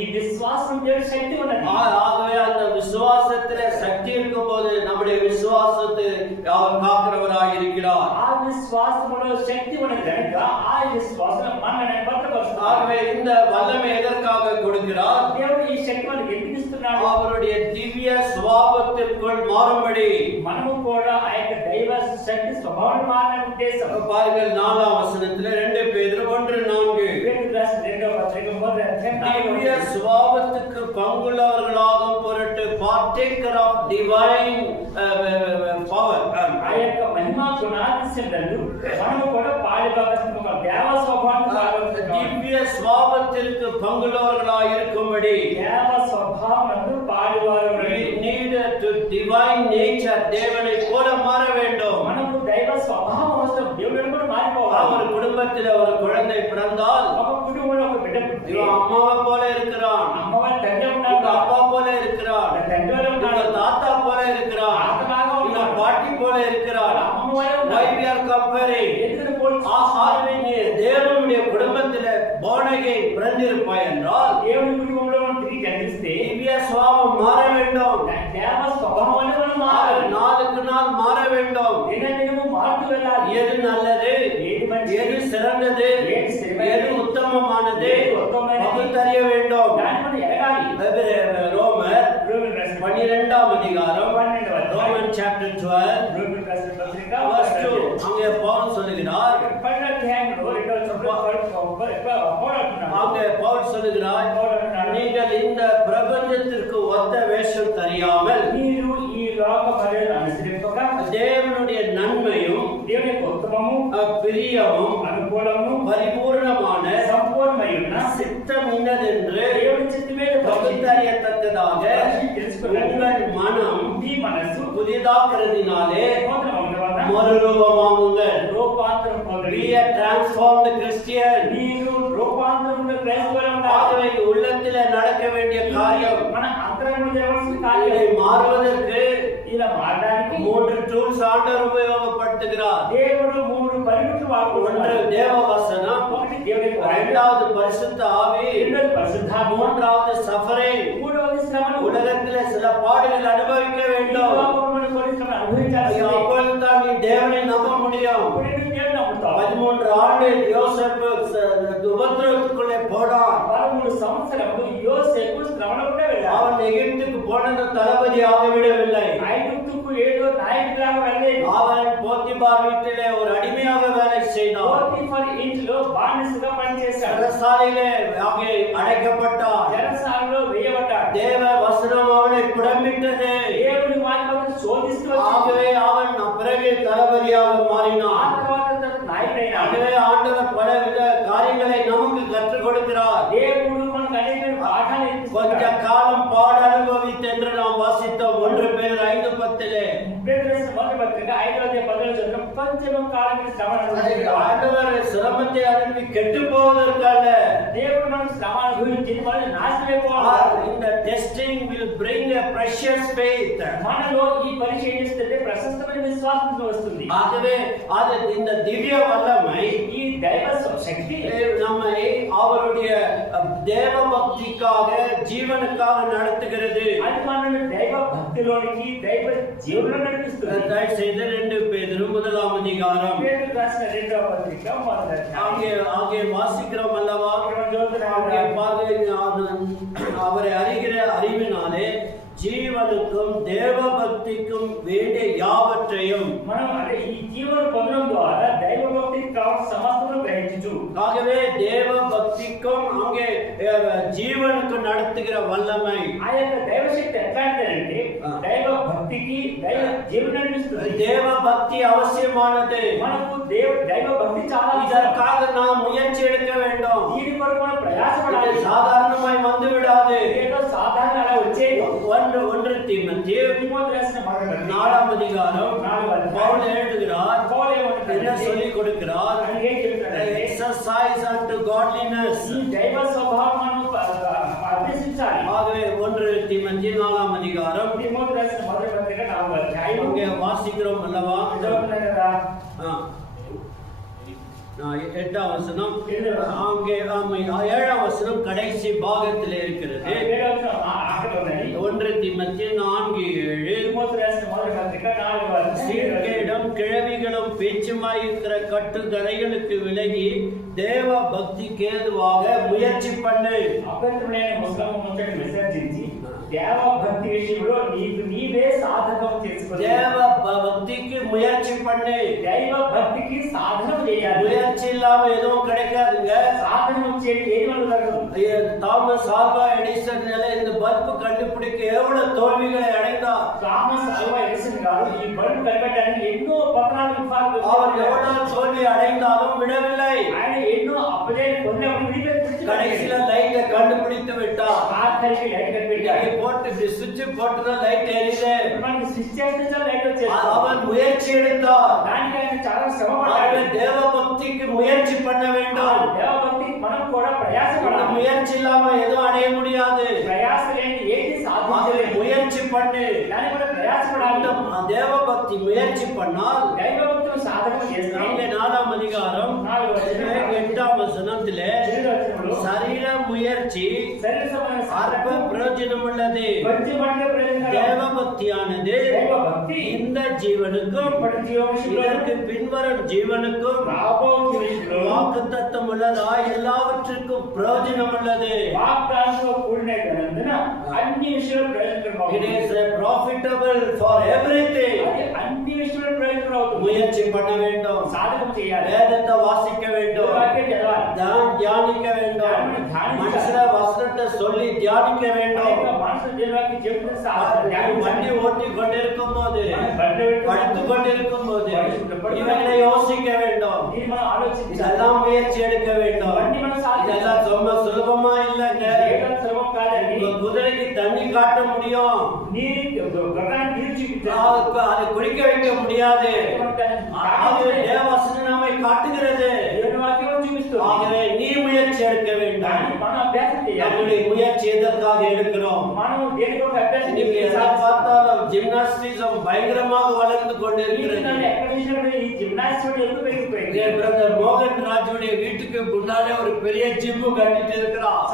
ఈ విశ్వాసం దేవుని శక్తి ఉన్నది. ஆகவே அந்த விசுவாசத்திலே சக்தி இருக்கும்போது நம்முடைய விசுவாசத்தை அவர் காக்கிறவராக இருக்கிறார். ఆ విశ్వాసములో శక్తి ఉన్నది కనుక ఆ విశ్వాసం మనల్ని భద్రపరుస్తుంది. ஆகவே இந்த வல்லமை எதற்காக கொடுக்கிறார்? దేవుడు ఈ శక్తి మనకి ఎందుకు ఇస్తున్నాడు? அவருடைய திவ்ய சுபாவத்திற்குள் மாறும்படி. మనము కూడా ఆ యొక్క దైవ శక్తి స్వభావం మారణ ఉద్దేశం. பாருங்கள் 4ஆம் வசனத்திலே 2 பேதுரு 1:4 పేతురు రాసిన 2వ పత్రిక 1:4 திவ்ய சுபாவத்துக்கு பங்குள்ளவர்களாகும் பொருட்டு partaker of divine power. ఆ యొక్క మహిమా గుణాతిశయంలో మనము కూడా పాలిభాగస్తులుగా దేవ స్వభావాన్ని పాలిభాగస్తులుగా திவ்ய சுபாவத்திற்கு பங்குள்ளவர்களாய் இருக்கும்படி దేవ స్వభావమునందు పాలిభాగస్తులుగా we need to divine nature தேவனை போல மாற வேண்டும். మనకు దైవ స్వభావం అవసరం. దేవుడిని కూడా మారిపోవాలి. ஒரு குடும்பத்தில் ஒரு குழந்தை பிறந்தால் ఒక కుటుంబంలో ఒక బిడ్డ இவன் அம்மாவை போல இருக்கிறான், అమ్మవారి తండ్రి இவன் ఉన్నాడు, அப்பா போல இருக்கிறான், తండ్రి ఉన్నాడు, இவன் தாத்தா போல இருக்கிறான், తాతలాగా இவன் ఉన్నాడు, பாட்டி போல இருக்கிறான். అమ్మవారే Why ఉన్నాడు. we are comparing? ఎందుకు పోల్చి ஆகவே நீ தேவனுடைய குடும்பத்திலே born again பிறந்திருப்பாய் என்றால் దేవుని కుటుంబంలో మనం తిరిగి కనిపిస్తే திவ்ய சுபாவம் மாற வேண்டும். దేవ స్వభావాన్ని మనం మారాలి. நாளுக்கு நாள் மாற வேண்டும். దినదినము మారుతూ వెళ్ళాలి. எது நல்லது, ఏది మంచిది, எது சிறந்தது, ఏది స్థిరమైనది, எது உத்தமமானது ఏది ఉత్తమమైనది, பகுத்தறிய வேண்டும். దాన్ని మనం ఎరగాలి. ரோமர் రోమన్ రాసిన 12ஆம் அதிகாரம் 12వ అధ్యాయం, ரோமன் chapter 12 రోమన్ రాసిన పత్రిక verse 2 அங்கே பவுல் சொல்லுகிறார், 12వ అధ్యాయంలో 2వ వచనంలో పోరాడుతున్నాడు. அங்கே பவுல் சொல்லுகிறார், நீங்கள் இந்த பிரபஞ்சத்திற்கு ஒத்த வேஷம் தெரியாமல் మీరు ఈ లోక మర్యాదను అనుసరింపక தேவனுடைய நன்மையும் దేవుని యొక్క ఉత్తమము, பிரியமும் అనుకూలము, பரிபூர்ணமான సంపూర్ణమై ఉన్న சித்தம் இன்னதென்று దేవుని చిత్తమే பகுத்தறியத்தக்கதாக உங்கள் மனம் మీ మనసు புதிதாக்குறதினாலே నూతనం ఉండవలన மறுரூபமாகுங்கள். రూపాంతరం పొందండి. Be a transformed Christian. మీరు రూపాంతరంలో క్రైస్తవులుగా ఉండాలి. ஆகவே உள்ளத்திலே நடக்க வேண்டிய காரியம் మన అంతరంగంలో జరగాల్సిన இதை కార్యం மாறுவதற்கு ఇలా మారడానికి 3 டூல்ஸ் ஆண்டவர் உபயோகப்படுத்துகிறார். దేవుడు 3 పరిమితులు వాడుకుంటున్నాడు. ஒன்று தேவ வசனம், ఒకటి దేవుని యొక్క వాక్యం, இரண்டாவது பரிசுத்த ஆவி, రెండోది పరిశుద్ధాత్మ, மூன்றாவது சஃபரிங். మూడవది శ్రమలు. உலகத்திலே சில பாடுகள் அனுபவிக்க ఈ வேண்டும். లోకంలో కొన్ని శ్రమలు అనుభవించాల్సిందే. அப்பொழுதுதான் நீ தேவனை நம்ப முடியும். అప్పుడే నువ్వు దేవుని నమ్ముతావు. 13 ஆண்டு யோசேப்பு உபத்திரவத்துக்குள்ளே போனான். 13 సంవత్సరములు యోసేపు శ్రమలకుండా వెళ్ళాడు. அவன் எகிப்துக்கு போனது தளபதியாக விடவில்லை. ఐగుప్తుకు ఏదో నాయకుడిలాగా వెళ్ళలేదు. அவன் போத்திபார் வீட்டிலே ஒரு அடிமையாக வேலை செய்தான். పోతీఫర్ ఇంటిలో బానిసగా పనిచేశాడు. சிறைசாலையிலே அங்கே அடைக்கப்பட்டான். చెరసాలలో వేయబడ్డాడు. தேவ வசனம் அவனை புடமிட்டது. దేవుని వాక్యం శోధిస్తూ వచ్చింది. ஆகவே அவன் பிறகு தளபதியாக ఆ மாறினான். తర్వాత తను నాయకుడైనాడు. ஆகவே ஆண்டவர் பலவித காரியங்களை நமக்கு கற்றுக் கொடுக்கிறார். దేవుడు మనకు అనేక పాఠాలు கொஞ்ச నేర్పిస్తున్నాడు. காலம் பாட அனுபவித்து என்று நாம் வாசித்தோம் 1 பேதுரு 5:10. పేతురు రాసిన మొదటి పత్రిక 5వ అధ్యాయం 10వ వచనం, కొంచెం కాలం శ్రమ అనుభవించాడు. ஆண்டவர் சிரமத்தை அனுப்பி கெட்டு போவதற்கல்ல. దేవుడు మనకు శ్రమ అనుభవించి మనల్ని నాశనమైపోవాలి. இந்த testing will bring a precious faith. మనలో ఈ పరీక్ష ఏం చేస్తుంటే ప్రశస్తమైన విశ్వాసం వస్తుంది. ஆகவே அது இந்த திவ்ய வல்லமை ఈ దైవ శక్తి நம்மை அவருடைய தேவ பக்திக்காக ஜீவனுக்காக நடத்துகிறது. అది మనల్ని దైవ భక్తిలోనికి దైవ జీవనంలో నడిపిస్తుంది. தயவு செய்து 2 பேதுரு 1ஆம் அதிகாரம் పేతురు రాసిన 2వ పత్రిక 1వ అధ్యాయం. ஆகிய வாசிக்கிறோம் அல்லவா? ఇక్కడ చూస్తున్నాం. ஆகிய அவரை அறிகிற அறிவினாலே ஜீவனுக்கும் தேவ பக்திக்கும் வேண்டிய யாவற்றையும் మనం అంటే ఈ జీవన పొందడం ద్వారా దైవ భక్తికి కావాల్సిన సమస్తమును గ్రహించు. ஆகவே தேவ பக்திக்கும் அங்கே ஜீவனுக்கு நடத்துகிற வல்லமை. ఆ యొక్క దైవ శక్తి ఎట్లాంటిదంటే దైవ భక్తికి దైవ జీవనం నడిపిస్తుంది. தேவ பக்தி அவசியமானது. మనకు దైవ భక్తి చాలా అవసరం. இதற்காக நாம் முயற்சி எடுக்க வேண்டும். దీని కొరకు మనం ప్రయాసపడాలి. இது சாதாரணமாய் வந்து விடாது. ఏదో సాధారణ అలా వచ్చేది. 1 தீமோத்தேயு తిమోతి రాసిన మొదటి పత్రిక 4ஆம் அதிகாரம் 4వ అధ్యాయం. பவுல் எழுதுகிறார், పౌలు என்ன ఏమంటున్నాడంటే, சொல்லிக் கொடுக்கிறார்? ఆయన ఏం చెప్తున్నాడంటే, Exercise unto godliness. ఈ దైవ స్వభావం మనం అభ్యసించాలి. ஆகவே 1 தீமோத்தேயு 4ஆம் அதிகாரம் తిమోతి రాసిన మొదటి పత్రిక 4వ అధ్యాయం அங்கே வாசிக்கிறோம் அல்லவா? చదువుతున్నాం కదా. 8ஆம் வசனம் அங்கே 7ஆம் வசனம் கடைசி பாகத்தில் இருக்கிறது. 1 தீமோத்தேயு 4:7 తిమోతి రాసిన మొదటి పత్రిక 4వ అధ్యాయం சீர்கேடும் கிழவிகளும் பேச்சுமாயிருக்கிற கட்டுக்கதைகளுக்கு விலகி தேவ பக்திக்கு ஏதுவாக முயற்சி பண்ணு. అపవిత్రమైన ముస్లిం ముచ్చటను విసర్జించి దేవ భక్తి విషయంలో నీకు నీవే సాధకం చేసుకో. தேவ பக்திக்கு முயற்சி பண்ணு. దైవ భక్తికి సాధనం చేయాలి. முயற்சி இல்லாம எதுவும் கிடைக்காதுங்க. సాధనం చేయడం ఏది ఉండదు. தாமஸ் ஆல்வா எடிசன் இந்த பல்பு கண்டுபிடிக்க எவ்வளவு தோல்விகளை அடைந்தார். தாமஸ் ஆல்வா எடிசன் గారు ఈ బల్బు కనిపెట్టడానికి ఎన్నో పతనాలు విఫలాలు அவர் எவ்வளவு தோல்வி அடைந்தாலும் விடவில்லை. ఆయన ఎన్నో అపజయం పొందినప్పుడు கடைசில லைட்டை கண்டுபிடித்து விட்டார். ఆఖరికి లైట్ కనిపెట్టాడు. போட்டு இப்படி சுவிட்ச் போட்டுனா லைட் எரியுது. మనకి స్విచ్ చేస్తే లైట్ వచ్చేది. அவன் முயற்சி எடுத்தார். దానికి ఆయన చాలా శ్రమ పడ్డాడు. தேவ பக்திக்கு முயற்சி பண்ண வேண்டும். దేవ భక్తి మనం కూడా ప్రయాసపడాలి. முயற்சி இல்லாம எதுவும் அடைய முடியாது. ప్రయాస లేని ఏది సాధించలేము. முயற்சி பண்ணு. దానికి కూడా ప్రయాసపడాలి. தேவ பக்தி முயற்சி பண்ணால் దైవ భక్తిని సాధన చేస్తే 4ஆம் அதிகாரம் 8ஆம் வசனத்திலே சரீர முயற்சி அற்ப பிரயோஜனம் உள்ளது. தேவ பக்தியானது இந்த ஜீவனுக்கும் இதற்கு பின்வரும் ஜீவனுக்கும் வாக்குத்தத்தம் உள்ளதா எல்லாவற்றுக்கும் பிரயோஜனம் உள்ளது. అన్ని విషయాలు ప్రయోజనకరం. It is profitable for everything. అన్ని విషయాలు ప్రయోజనం అవుతుంది. முயற்சி பண்ண வேண்டும். సాధకం చేయాలి. வேதத்தை வாசிக்க வேண்டும். వాక్యం చదవాలి. தியானிக்க வேண்டும். மனசுல வசனத்தை சொல்லி தியானிக்க வேண்டும். మనసు జీవానికి చెప్తే வண்டி ஓட்டி கொண்டிருக்கும் போது படுத்து கொண்டிருக்கும் போது இவைகளை யோசிக்க வேண்டும். இதெல்லாம் முயற்சி எடுக்க வேண்டும். இதெல்லாம் ரொம்ப சுலபமா இல்லைங்க. குதிரைக்கு தண்ணி காட்ட முடியும், அதை குடிக்க வைக்க முடியாது. தேவவசனம் நம்மை காட்டுகிறது. ஆகவே நீ முயற்சி எடுக்க வேண்டும். நம்முடைய முயற்சி எதற்காக எடுக்கிறோம்? பார்த்தாலும் ஜிம்னாஸ்டிசம் பயங்கரமாக வளர்ந்து கொண்டிருக்கிறது. பிரதர் மோகன் ராஜுடைய வீட்டுக்கு முன்னாலே ஒரு பெரிய ஜிம் கட்டிட்டு இருக்கிறான்.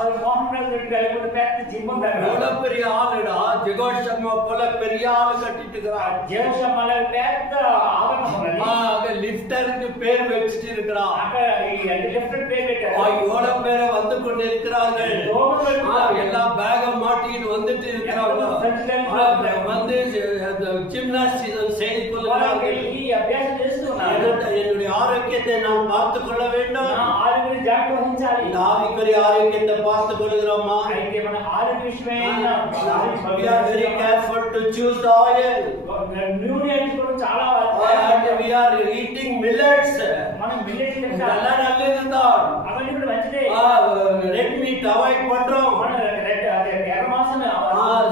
எவ்வளவு பெரிய ஆளுடா, ஜெகோஷ் சர்மா போல பெரிய ஆளு கட்டிட்டு இருக்கிறான். லிப்டருக்கு பேர் வச்சுட்டு இருக்கிறான். எவ்வளவு பேரை வந்து கொண்டு இருக்கிறார்கள். எல்லாம் பேக மாட்டிட்டு வந்துட்டு இருக்கிறாங்க. வந்து ஜிம்னாஸ்டிசம் செய்து கொள்கிறார்கள். என்னுடைய ஆரோக்கியத்தை நான் பார்த்துக் கொள்ள வேண்டும். ஆவிக்குரிய ஆரோக்கியத்தை பார்த்துக் கொள்கிறோமா? We are very careful to choose the oil. We are eating millets. நல்லா நல்லதுதான். ரெட் மீட் அவாய்ட் பண்றோம்.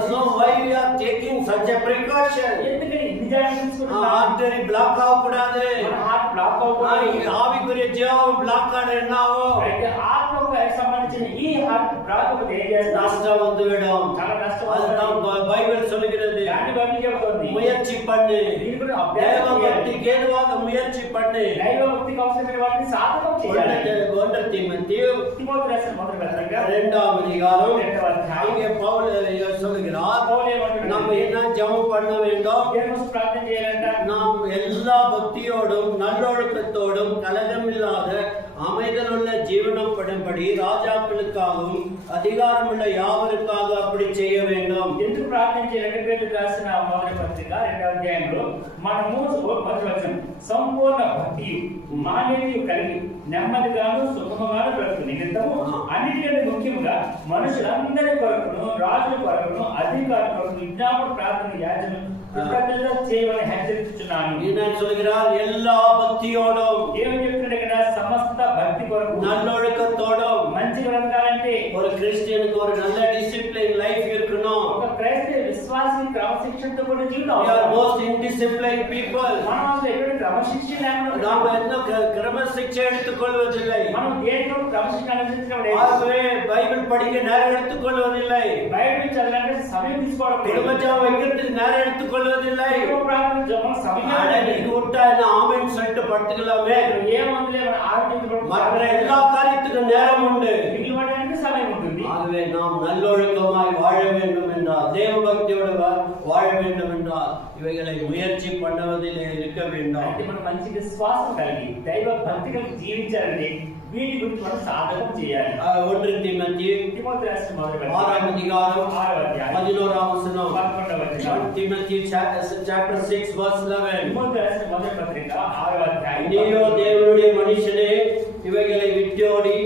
So why we are taking such a precaution? Artery block ஆக கூடாது. ஆவிக்குரிய ஜீவம் பிளாக் ஆன என்ன ஆகும்? நஷ்டம் வந்துவிடும். அதுதான் பைபிள் சொல்லுகிறது. முயற்சி பண்ணு. தேவ பக்திக்கு ஏதுவாக முயற்சி பண்ணு. 1 தீமோத்தேயு 2ஆம் அதிகாரம் அங்கே பவுல் சொல்லுகிறார், நம்ம என்ன ஜெபம் பண்ண வேண்டும்? நாம் எல்லா பக்தியோடும் நல்லொழுக்கத்தோடும் கலகமில்லாத அமைதலுள்ள ஜீவனம் படும்படி ராஜாக்களுக்காகவும் அதிகாரமுள்ள யாவருக்காக அப்படி செய்ய வேண்டும். ఎందుకు ప్రార్థించేయాలంటే పేతురు రాసిన మొదటి పత్రిక 2వ అధ్యాయంలో మనము మొదటి వచనం సంపూర్ణ భక్తి మాన్యతయు కలిగి నెమ్మదిగాను సుఖముగాను బ్రతుకు నిమిత్తము అన్నిటికంటే ముఖ్యంగా మనుషులందరి కొరకును రాజుల కొరకును అధికారుల కొరకు విజ్ఞాపన ప్రార్థన యాజన చేయమని హెచ్చరిస్తున్నాను. నేను சொல்கிறார் எல்லா பக்தியோடும். ఏమని చెప్తున్నాడు ఇక్కడ? సమస్త భక్తి కొరకు நல்லொழுக்கத்தோடும். మంచిగా ఉండాలంటే ஒரு கிறிஸ்டியனுக்கு ஒரு நல்ல டிசிப்ளின் லைஃப் இருக்கணும். ఒక క్రైస్తవ విశ్వాసి క్రమశిక్షణతో కూడిన జీవితం. We are most indisciplined people. మనం అసలు ఎక్కడ క్రమశిక్షణ లేకుండా நாம் என்ன கிரமசிக்ஷை எடுத்துக்கொள்வதில்லை. మనం దేనిలో క్రమశిక్షణ అనుసరించడం లేదు. ஆகவே பைபிள் படிக்க நேரம் எடுத்துக்கொள்வதில்லை. బైబిల్ చదవడానికి సమయం తీసుకోవడం లేదు. குடும்பஜெபம் வைக்கிறதுக்கு நேரம் எடுத்துக்கொள்வதில்லை. దైవ ప్రార్థన జపం సమయం ஆனா நீங்க விட்டா என்ன ஆமென் சொல்லிட்டு படுத்துக்கலாமே. ఏమందులే మన ఆరోగ్యం மற்ற எல்லா காரியத்துக்கும் நேரம் உண்டு. మిగిలినడానికి సమయం ఉంటుంది. ஆகவே நாம் நல்லொழுக்கமாய் வாழ வேண்டும் என்றால், தேவ பக்தியோடு வாழ வேண்டும் என்றால் இவைகளை முயற்சி பண்ணுவதிலே இருக்க வேண்டாம். అంటే మనం మంచి విశ్వాసం కలిగి దైవ భక్తి కలిగి జీవించాలంటే వీటి గురించి మనం సాధన చేయాలి. 1 தீமோத்தேயு రాసిన మొదటి పత్రిక 6వ அதிகாரம் 6వ అధ్యాయం 11వ వచనం. 11వ వచనం. 1 Timothy chapter 6 verse 11. తిమోతి రాసిన మొదటి పత్రిక 6వ అధ్యాయం. நீயோ தேவனுடைய மனுஷனே, இவைகளை விட்டோடி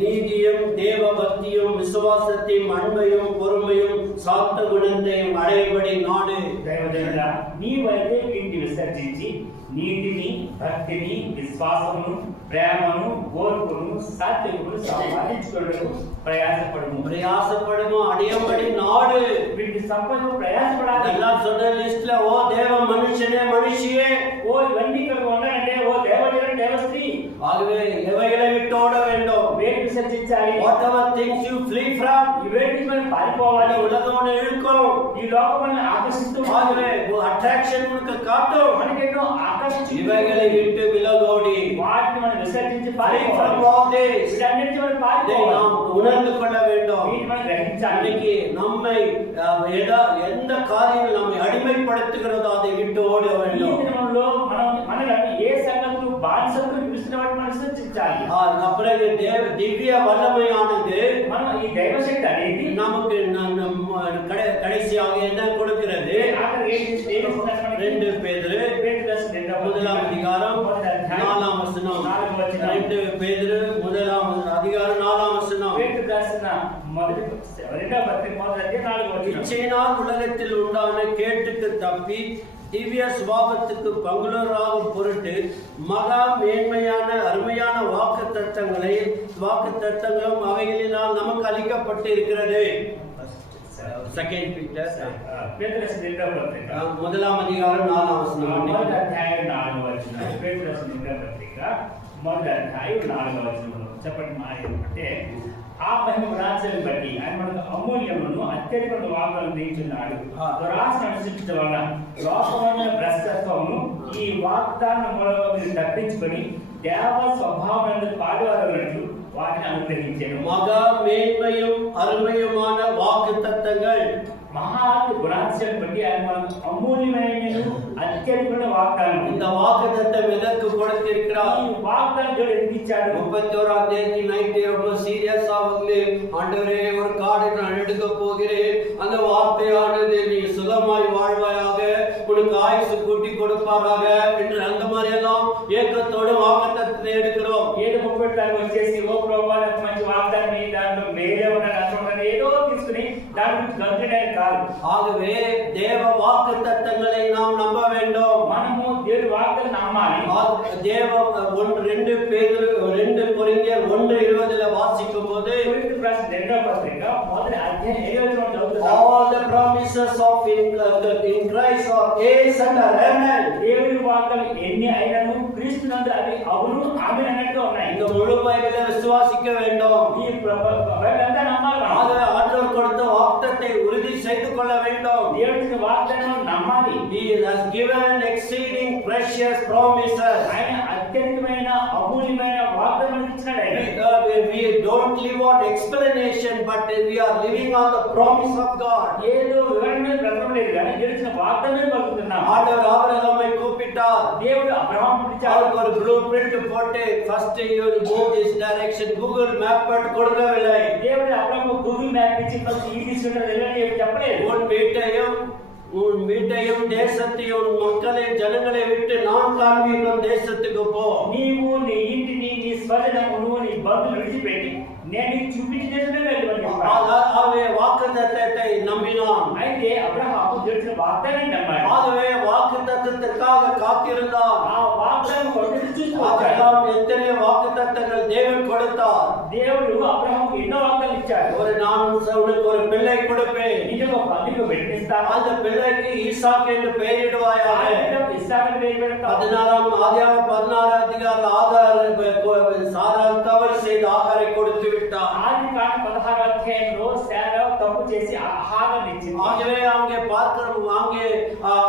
நீதியும் தேவ பக்தியும் விசுவாசத்தையும் அன்பையும் பொறுமையும் சாந்த குணத்தையும் அடையபடி நாடு. దైవజనుడా, నీవైతే వీటిని విసర్జించి నీతిని, భక్తిని, విశ్వాసమును, ప్రేమను, ఓర్పును, సాత్వికమును సంపాదించుకొనుటకు பிரயாசப்படுமோ அடையபடி நாடு. వీటిని సంపాదించు ప్రయాసపడాలి. நல்லா சொன்ன லிஸ்ட்ல ஓ தேவ மனுஷனே மனுஷியே, ఓ ఇవన్నీ ఇక్కడ ఉండాలంటే ఓ దేవజనుడు దేవస్త్రీ, ஆகவே எவைகளை விட்டு ஓட வேண்டும். వేటి విసర్జించాలి. Whatever things you flee from, ఈ వేటికి మనం పారిపోవాలి. உலகம் இழுக்கும், ఈ లోకం మనల్ని ఆకర్షిస్తూ ஆகவே அட்ராக்ஷன் உனக்கு காட்டும். మనకెన్నో ఆకర్షించి இவைகளை விட்டு விலகோடி వాటిని మనం విసర్జించి free పారిపోవాలి. from all this. వీటన్నిటి మనం இதை పారిపోవాలి. நாம் உணர்ந்து கொள்ள வேண்டும். వీటిని మనం గ్రహించాలి. இன்னைக்கு நம்மை எந்த காரியங்கள் நம்மை அடிமைப்படுத்துகிறதோ அதை விட்டு ஓட ఈ வேண்டும். దినంలో మనల్ని ఏ సంగతులు బానిసత్వం చూపిస్తున్న వాటిని మనం విసర్జించాలి. அப்புறம் திவ்ய வல்லமையானது మనం ఈ దైవశక్తి అనేది நமக்கு கடைசியாக என்ன கொடுக்கிறது? ఆఖరి ఏం చేస్తుంది? 2 பேதுரு முதலாம் அதிகாரம் 4ஆம் வசனம். 2 பேதுரு முதலாம் அதிகாரம் 4ஆம் வசனம். இச்சையினால் உலகத்தில் உண்டான கேட்டுக்கு தப்பி திவ்ய சுபாவத்துக்கு பங்குலராகும் பொருட்டு மகா மேன்மையான அருமையான வாக்கு தத்தங்களும் அவைகளினால் நமக்கு அளிக்கப்பட்டு இருக்கிறது. செகண்ட் பீட்டர் முதலாம் அதிகாரம் 4ஆம் வசனம். మొదటి అధ్యాయం 4వ వచనం. పేతురు రాసిన పత్రిక మొదటి అధ్యాయం 4వ వచనంలో చెప్పండి మాట ఏమంటే, ఆ మహిమ గుణాలను బట్టి ఆయన మనకు అమూల్యమును అత్యధికమైన వాగ్దానం చేయించున్నాడు. దురాశను అనుసరించడం వలన లోకమైన భ్రష్టత్వము ఈ వాగ్దానం మూలంగా మీరు తప్పించుకొని దేవ స్వభావం పాడువారన్నట్లు వాటిని అనుగ్రహించారు. மகா மேன்மையும் அருமையுமான வாக்கு தத்தங்கள், మహా గుణాలను బట్టి ఆయన మనకు అమూల్యమైన అత్యధికమైన వాగ్దానం. இந்த வாக்கு தத்தம் எதற்கு கொடுத்திருக்கிறார்? ఈ వాగ్దానం దేవుడు ఎందుకు ఇచ్చాడు? 31ஆம் தேதி நைட்டு ரொம்ப சீரியஸா வந்து, ஆண்டவரே ஒரு கார்டை நான் எடுக்க போகிறேன், அந்த வார்த்தையானது நீ சுகமாய் வாழ்வாயாக, உனக்கு ஆயுசு கூட்டி கொடுப்பாராக என்று அந்த மாதிரி எல்லாம் ஏக்கத்தோடு வாக்குத்தத்தத்தை எடுக்கிறோம். 7:30 వచ్చేసి ఓ ప్రభువా నాకు మంచి వాగ్దానం ఈ దాంట్లో మేలే ఉన్నది అంటున్నాను ఏదో తీసుకుని దాని గురించి గంతుడని కాదు. ஆகவே தேவ வாக்குத்தத்தங்களை நாம் நம்ப வேண்டும். మనము దేవుడి వాగ్దానం నమ్మాలి. தேவ 2 பேதுரு 2 கொரிந்தியர் 1:20 வாசிக்கும் போது, కొరింథీయులకు రాసిన రెండవ పత్రిక మొదటి అధ్యాయం 7వ వచనం చదువుతాం. all the promises of in Christ are yes and amen. దేవుడి వాగ్దానం ఎన్ని అయినను క్రీస్తునందు అవి అవును ఆమేన్ అన్నట్టుగా ఉన్నాయి. இந்த முழு பைபிளை விசுவாசிக்க வேண்டும். ఈ బైబిల్ అంతా నమ్మాలి. ஆகவே ஆண்டவர் கொடுத்த வாக்குத்தத்தை உறுதி செய்து கொள்ள வேண்டும். దేవుడి వాగ్దానం నమ్మాలి. He has given exceeding precious promises. ఆయన అత్యధికమైన అమూల్యమైన వాగ్దానం ఇచ్చినాడు. We don't live on explanation, but we are living on the promise of God. ఏదో వివరణ బ్రతకడం లేదు కానీ తెలిసిన వాగ్దానమే బతుకుతున్నాం. ஆண்டவர் ஆபிரகாமை கூப்பிட்டார். దేవుడు అబ్రహాముకు ఇచ్చాడు. அவருக்கு ஒரு ப்ளூ பிரிண்ட் போட்டு first you go this direction Google map but கொடுக்கவில்லை. దేవుడు అబ్రహాముకు గూగుల్ మ్యాప్ ఇచ్చి ఫస్ట్ ఈ దిశలో వెళ్ళని చెప్పలేదు. உன் வீட்டையும் தேசத்தையும் மக்களையும் ஜனங்களை விட்டு நான் காண்பிக்கும் தேசத்துக்கு போ. నీవు నీ ఇంటిని నీ స్వజనమును నీ బంధువులను విడిచిపెట్టి నేను చూపించిన దేశమే వెళ్ళమని చెప్పాడు. ஆகவே வாக்குத்தத்தத்தை நம்பினான். అయితే అబ్రహాము దేవుని వాగ్దానాన్ని నమ్మాడు. ஆகவே வாக்குத்தத்தத்திற்காக காத்திருந்தான். ఆ వాగ్దానం కొరకు చూస్తున్నాడు. ஆபிரகாம் எத்தனை வாக்குத்தத்தங்கள் தேவன் கொடுத்தார். దేవుడు అబ్రహాముకు ఎన్నో వాగ్దానాలు ఇచ్చాడు. ఇచ్చాడు. நான் உனக்கு ஒரு பிள்ளை கொடுப்பேன், నీకు బిడ్డనిస్తాను. அந்த பிள்ளைக்கு ஈசாக்கு என்று பெயரிடுவாயாக. ఇస్సాకుని పేరు పెడతావు. 16 அதிகார ஆகார் சாராள் தவறு செய்து ஆகாரை கொடுத்து விட்டார். ఆదికాండం 16వ అధ్యాయంలో శారా తప్పు చేసి ఆహారాన్ని ఇచ్చింది. ஆகவே அங்கே பார்க்கிறோம், அங்கே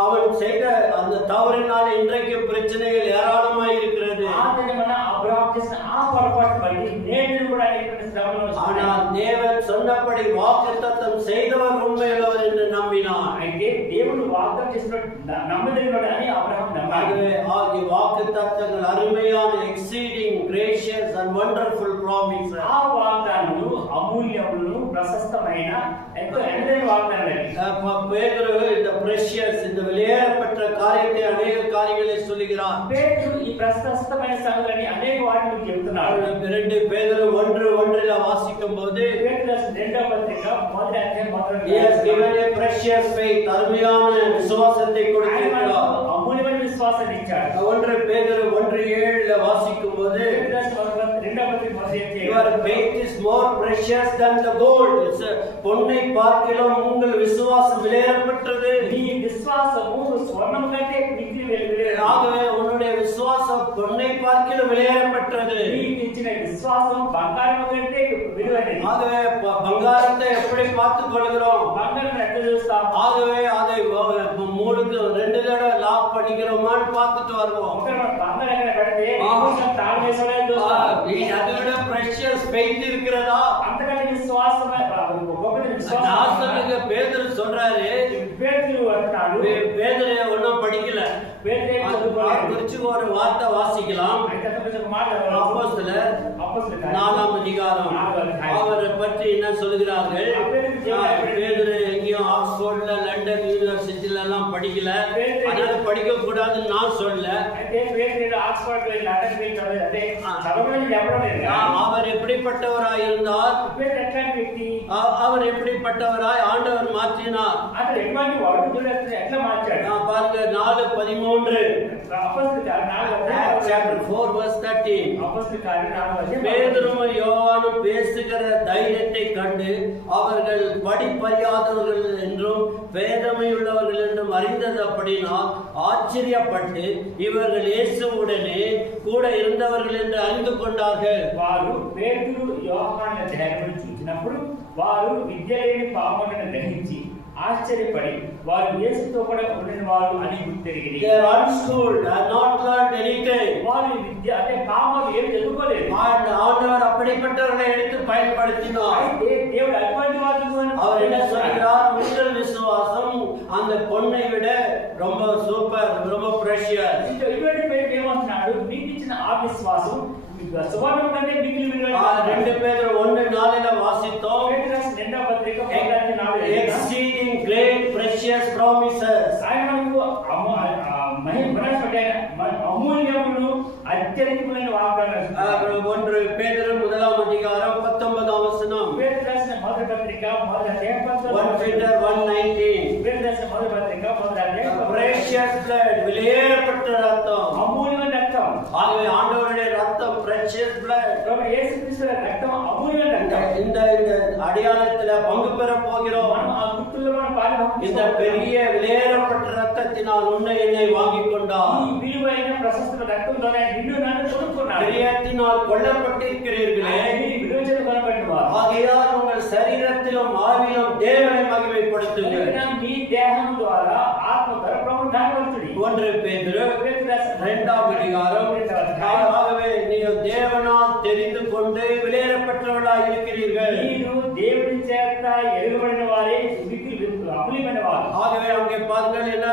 அவன் செய்த அந்த தவறினால் இன்றைக்கு பிரச்சனைகள் ஏராளமாய் இருக்கிறது. ஆதிகமன அபிரகாம் చేసిన ఆ పొరపాటు వల్ల నేడు కూడా అనేక శ్రమలు వస్తాయి. ஆனால் தேவன் சொன்னபடி வாக்குத்தத்தம் செய்தவர் உண்மையுள்ளவர் என்று நம்பினார். అయితే దేవుడు వాగ్దానం చేసినట్టు నమ్మదగినవాడు అని అబ్రహాం నమ్మాడు. ஆகவே ஆகிய வாக்குத்தத்தங்கள் அருமையான exceeding gracious and wonderful promises. ఆ వాగ్దానములు అమూల్యములు ప్రశస్తమైన ఎంతో ఎనదైన వాగ్దానాలు. பேதுரு இந்த precious இந்த விலையேறப்பட்ட காரியத்தை அநேக காரியங்களை சொல்லுகிறார். పేతురు ఈ ప్రశస్తమైన సంగతులని అనేక వాటిని చెప్తున్నాడు. 2 பேதுரு 1:1 வாசிக்கும்போது పేతురు రెండవ పత్రిక మొదటి అధ్యాయం he has given a precious faith, அருமையான விசுவாசத்தை கொடுத்திருக்கிறார். అమూల్యమైన విశ్వాసాన్ని ఇచ్చాడు. 1 பேதுரு 1:7 வாசிக்கும்போது రెండవ పత్రిక మొదటి అధ్యాయం your faith is more precious than the gold. பொன்னை பார்க்கிலும் உங்கள் விசுவாசம் விலையேறப்பட்டது. నీ విశ్వాసము స్వర్ణము కంటే మిక్కిలి విలువైనది. ஆகவே உன்னுடைய விசுவாசம் பொன்னை பார்க்கிலும் விலையேறப்பட்டது. నీకు ఇచ్చిన విశ్వాసం బంగారం కంటే విలువైనది. ஆகவே బంగాரத்தை எப்படி பார்த்துக் கொள்கிறோம்? బంగారం ఎట్లా చూస్తాం? ஆகவே அதை 2 தடவை லாக் பண்ணிக்கிறோமான்னு பார்த்துட்டு வருவோம். బంగారం ఎక్కడ పెడితే తాళం వేసుకోవడానికి చూస్తాం. அதை விட precious faith இருக்கிறதா? అంతకంటే విశ్వాసం గొప్పది విశ్వాసం. நாசனுக்கு பேதுரு சொல்றாரு, పేతురు అంటున్నాడు, பேதுரு ஒன்னும் படிக்கல. పేతురు ఏం చదువుకోలేదు. குறிச்சு ஒரு வார்த்தை வாசிக்கலாம். అయితే కొంచెం మాట அப்போஸ்தலர் అపోస్తలుల 4ஆம் அதிகாரம் அவரை பற்றி என்ன சொல்கிறார்கள்? பேதுரு எங்கேயும் ஆக்ஸ்போர்ட்ல லண்டன் யூனிவர்சிட்டில எல்லாம் படிக்கல, அதனால படிக்க கூடாதுன்னு நான் சொல்ல. అయితే పేతురు ఆక్స్ఫర్డ్ వెళ్ళి లండన్ వెళ్ళి చదివాడు. అదే చదవడం చెప్పడం లేదు. அவர் எப்படிப்பட்டவராய் இருந்தார்? పేతురు ఎట్లాంటి వ్యక్తి? அவர் எப்படிப்பட்டவராய் ஆண்டவர் மாற்றினார். అతడు ఎటువంటి వాడు చూడండి ఎట్లా మార్చాడు. பாருங்க 4:13 అపోస్తలుల కార్యం chapter 4 verse 13. అపోస్తలుల కార్యం 4 பேதுரும் யோவானும் பேசுகிற தைரியத்தை கண்டு அவர்கள் படிப்பறியாதவர்கள் என்றும் பேதமையுள்ளவர்கள் என்றும் அறிந்ததப்படினால் ஆச்சரியப்பட்டு இவர்கள் இயேசுவுடனே கூட இருந்தவர்கள் என்று அறிந்து கொண்டார்கள். వారు పేతురు యోహాను ధైర్యం చూసినప్పుడు వారు విద్య లేని పామరులను గ్రహించి ఆశ్చర్యపడి వారు యేసుతో కూడా ఉండిన వారు అని గుర్తెరిగి They are unschooled, have not learned anything. వారు విద్య అంటే పామరులు ఏమి చదువుకోలేదు. ஆண்டவர் அப்படிப்பட்டவர்களை எடுத்து பயன்படுத்தினார். అయితే దేవుడు అటువంటి వారిని அவர் என்ன சொல்கிறார்? உங்கள் விசுவாசம் அந்த பொன்னை விட ரொம்ப சூப்பர், ரொம்ப precious. ఇటువంటి పేరు ఏమంటున్నాడు? మీకు ఇచ్చిన ఆ విశ్వాసం సువర్ణం కంటే మిగిలి విలువైనది. 2 పేతురు 1:4 వాసిద్దాం. పేతురు రాసిన రెండవ పత్రిక 4 exceeding great precious promises. ఆయన అమూల్యములు అత్యధికమైన వాగ్దానాలు. 1 పేతురు 1ఆம் அதிகாரம் 19ஆம் வசனம். పేతురు రాసిన మొదటి పత్రిక మొదటి అధ్యాయం 1 Peter 1:19. పేతురు రాసిన మొదటి పత్రిక మొదటి అధ్యాయం precious blood, விலையேறப்பட்ட ரத்தம். అమూల్యమైన రక్తం. ஆகவே ஆண்டவருடைய ரத்தம் precious blood. ప్రభు యేసుక్రీస్తు రక్తం అమూల్యమైన రక్తం. இந்த அடையாளத்துல பங்கு பெற போகிறோம். మనం ఆ గుర్తుల్లో మనం పాల్గొంటాం. இந்த பெரிய விலையேறப்பட்ட ரத்தத்தினால் உன்னை என்னை வாங்கிக் கொண்டார். ఈ విలువైన ప్రశస్త రక్తం ద్వారా నిన్ను నన్ను కొనుక్కున్నాడు. பிரியத்தினால் கொல்லப்பட்டிருக்கிறீர்களே, విలువ చేత కొనబడినవారు. ஆகையால் உங்கள் சரீரத்திலும் ஆவியிலும் தேவனை மகிமைப்படுத்துங்கள். మీ దేహం ద్వారా ఆత్మ ద్వారా ప్రభువుని ఘనపరచుడి. 1 பேதுரு 2ஆம் அதிகாரம். ஆகவே நீங்கள் தேவனால் தெரிந்து கொண்டு விலையேறப்பட்டவர்களாய் இருக்கிறீர்கள். మీరు దేవుని చేత ఎరుగబడిన వారే అమూల్యమైన వారు. ஆகவே அங்கே பாருங்கள், என்ன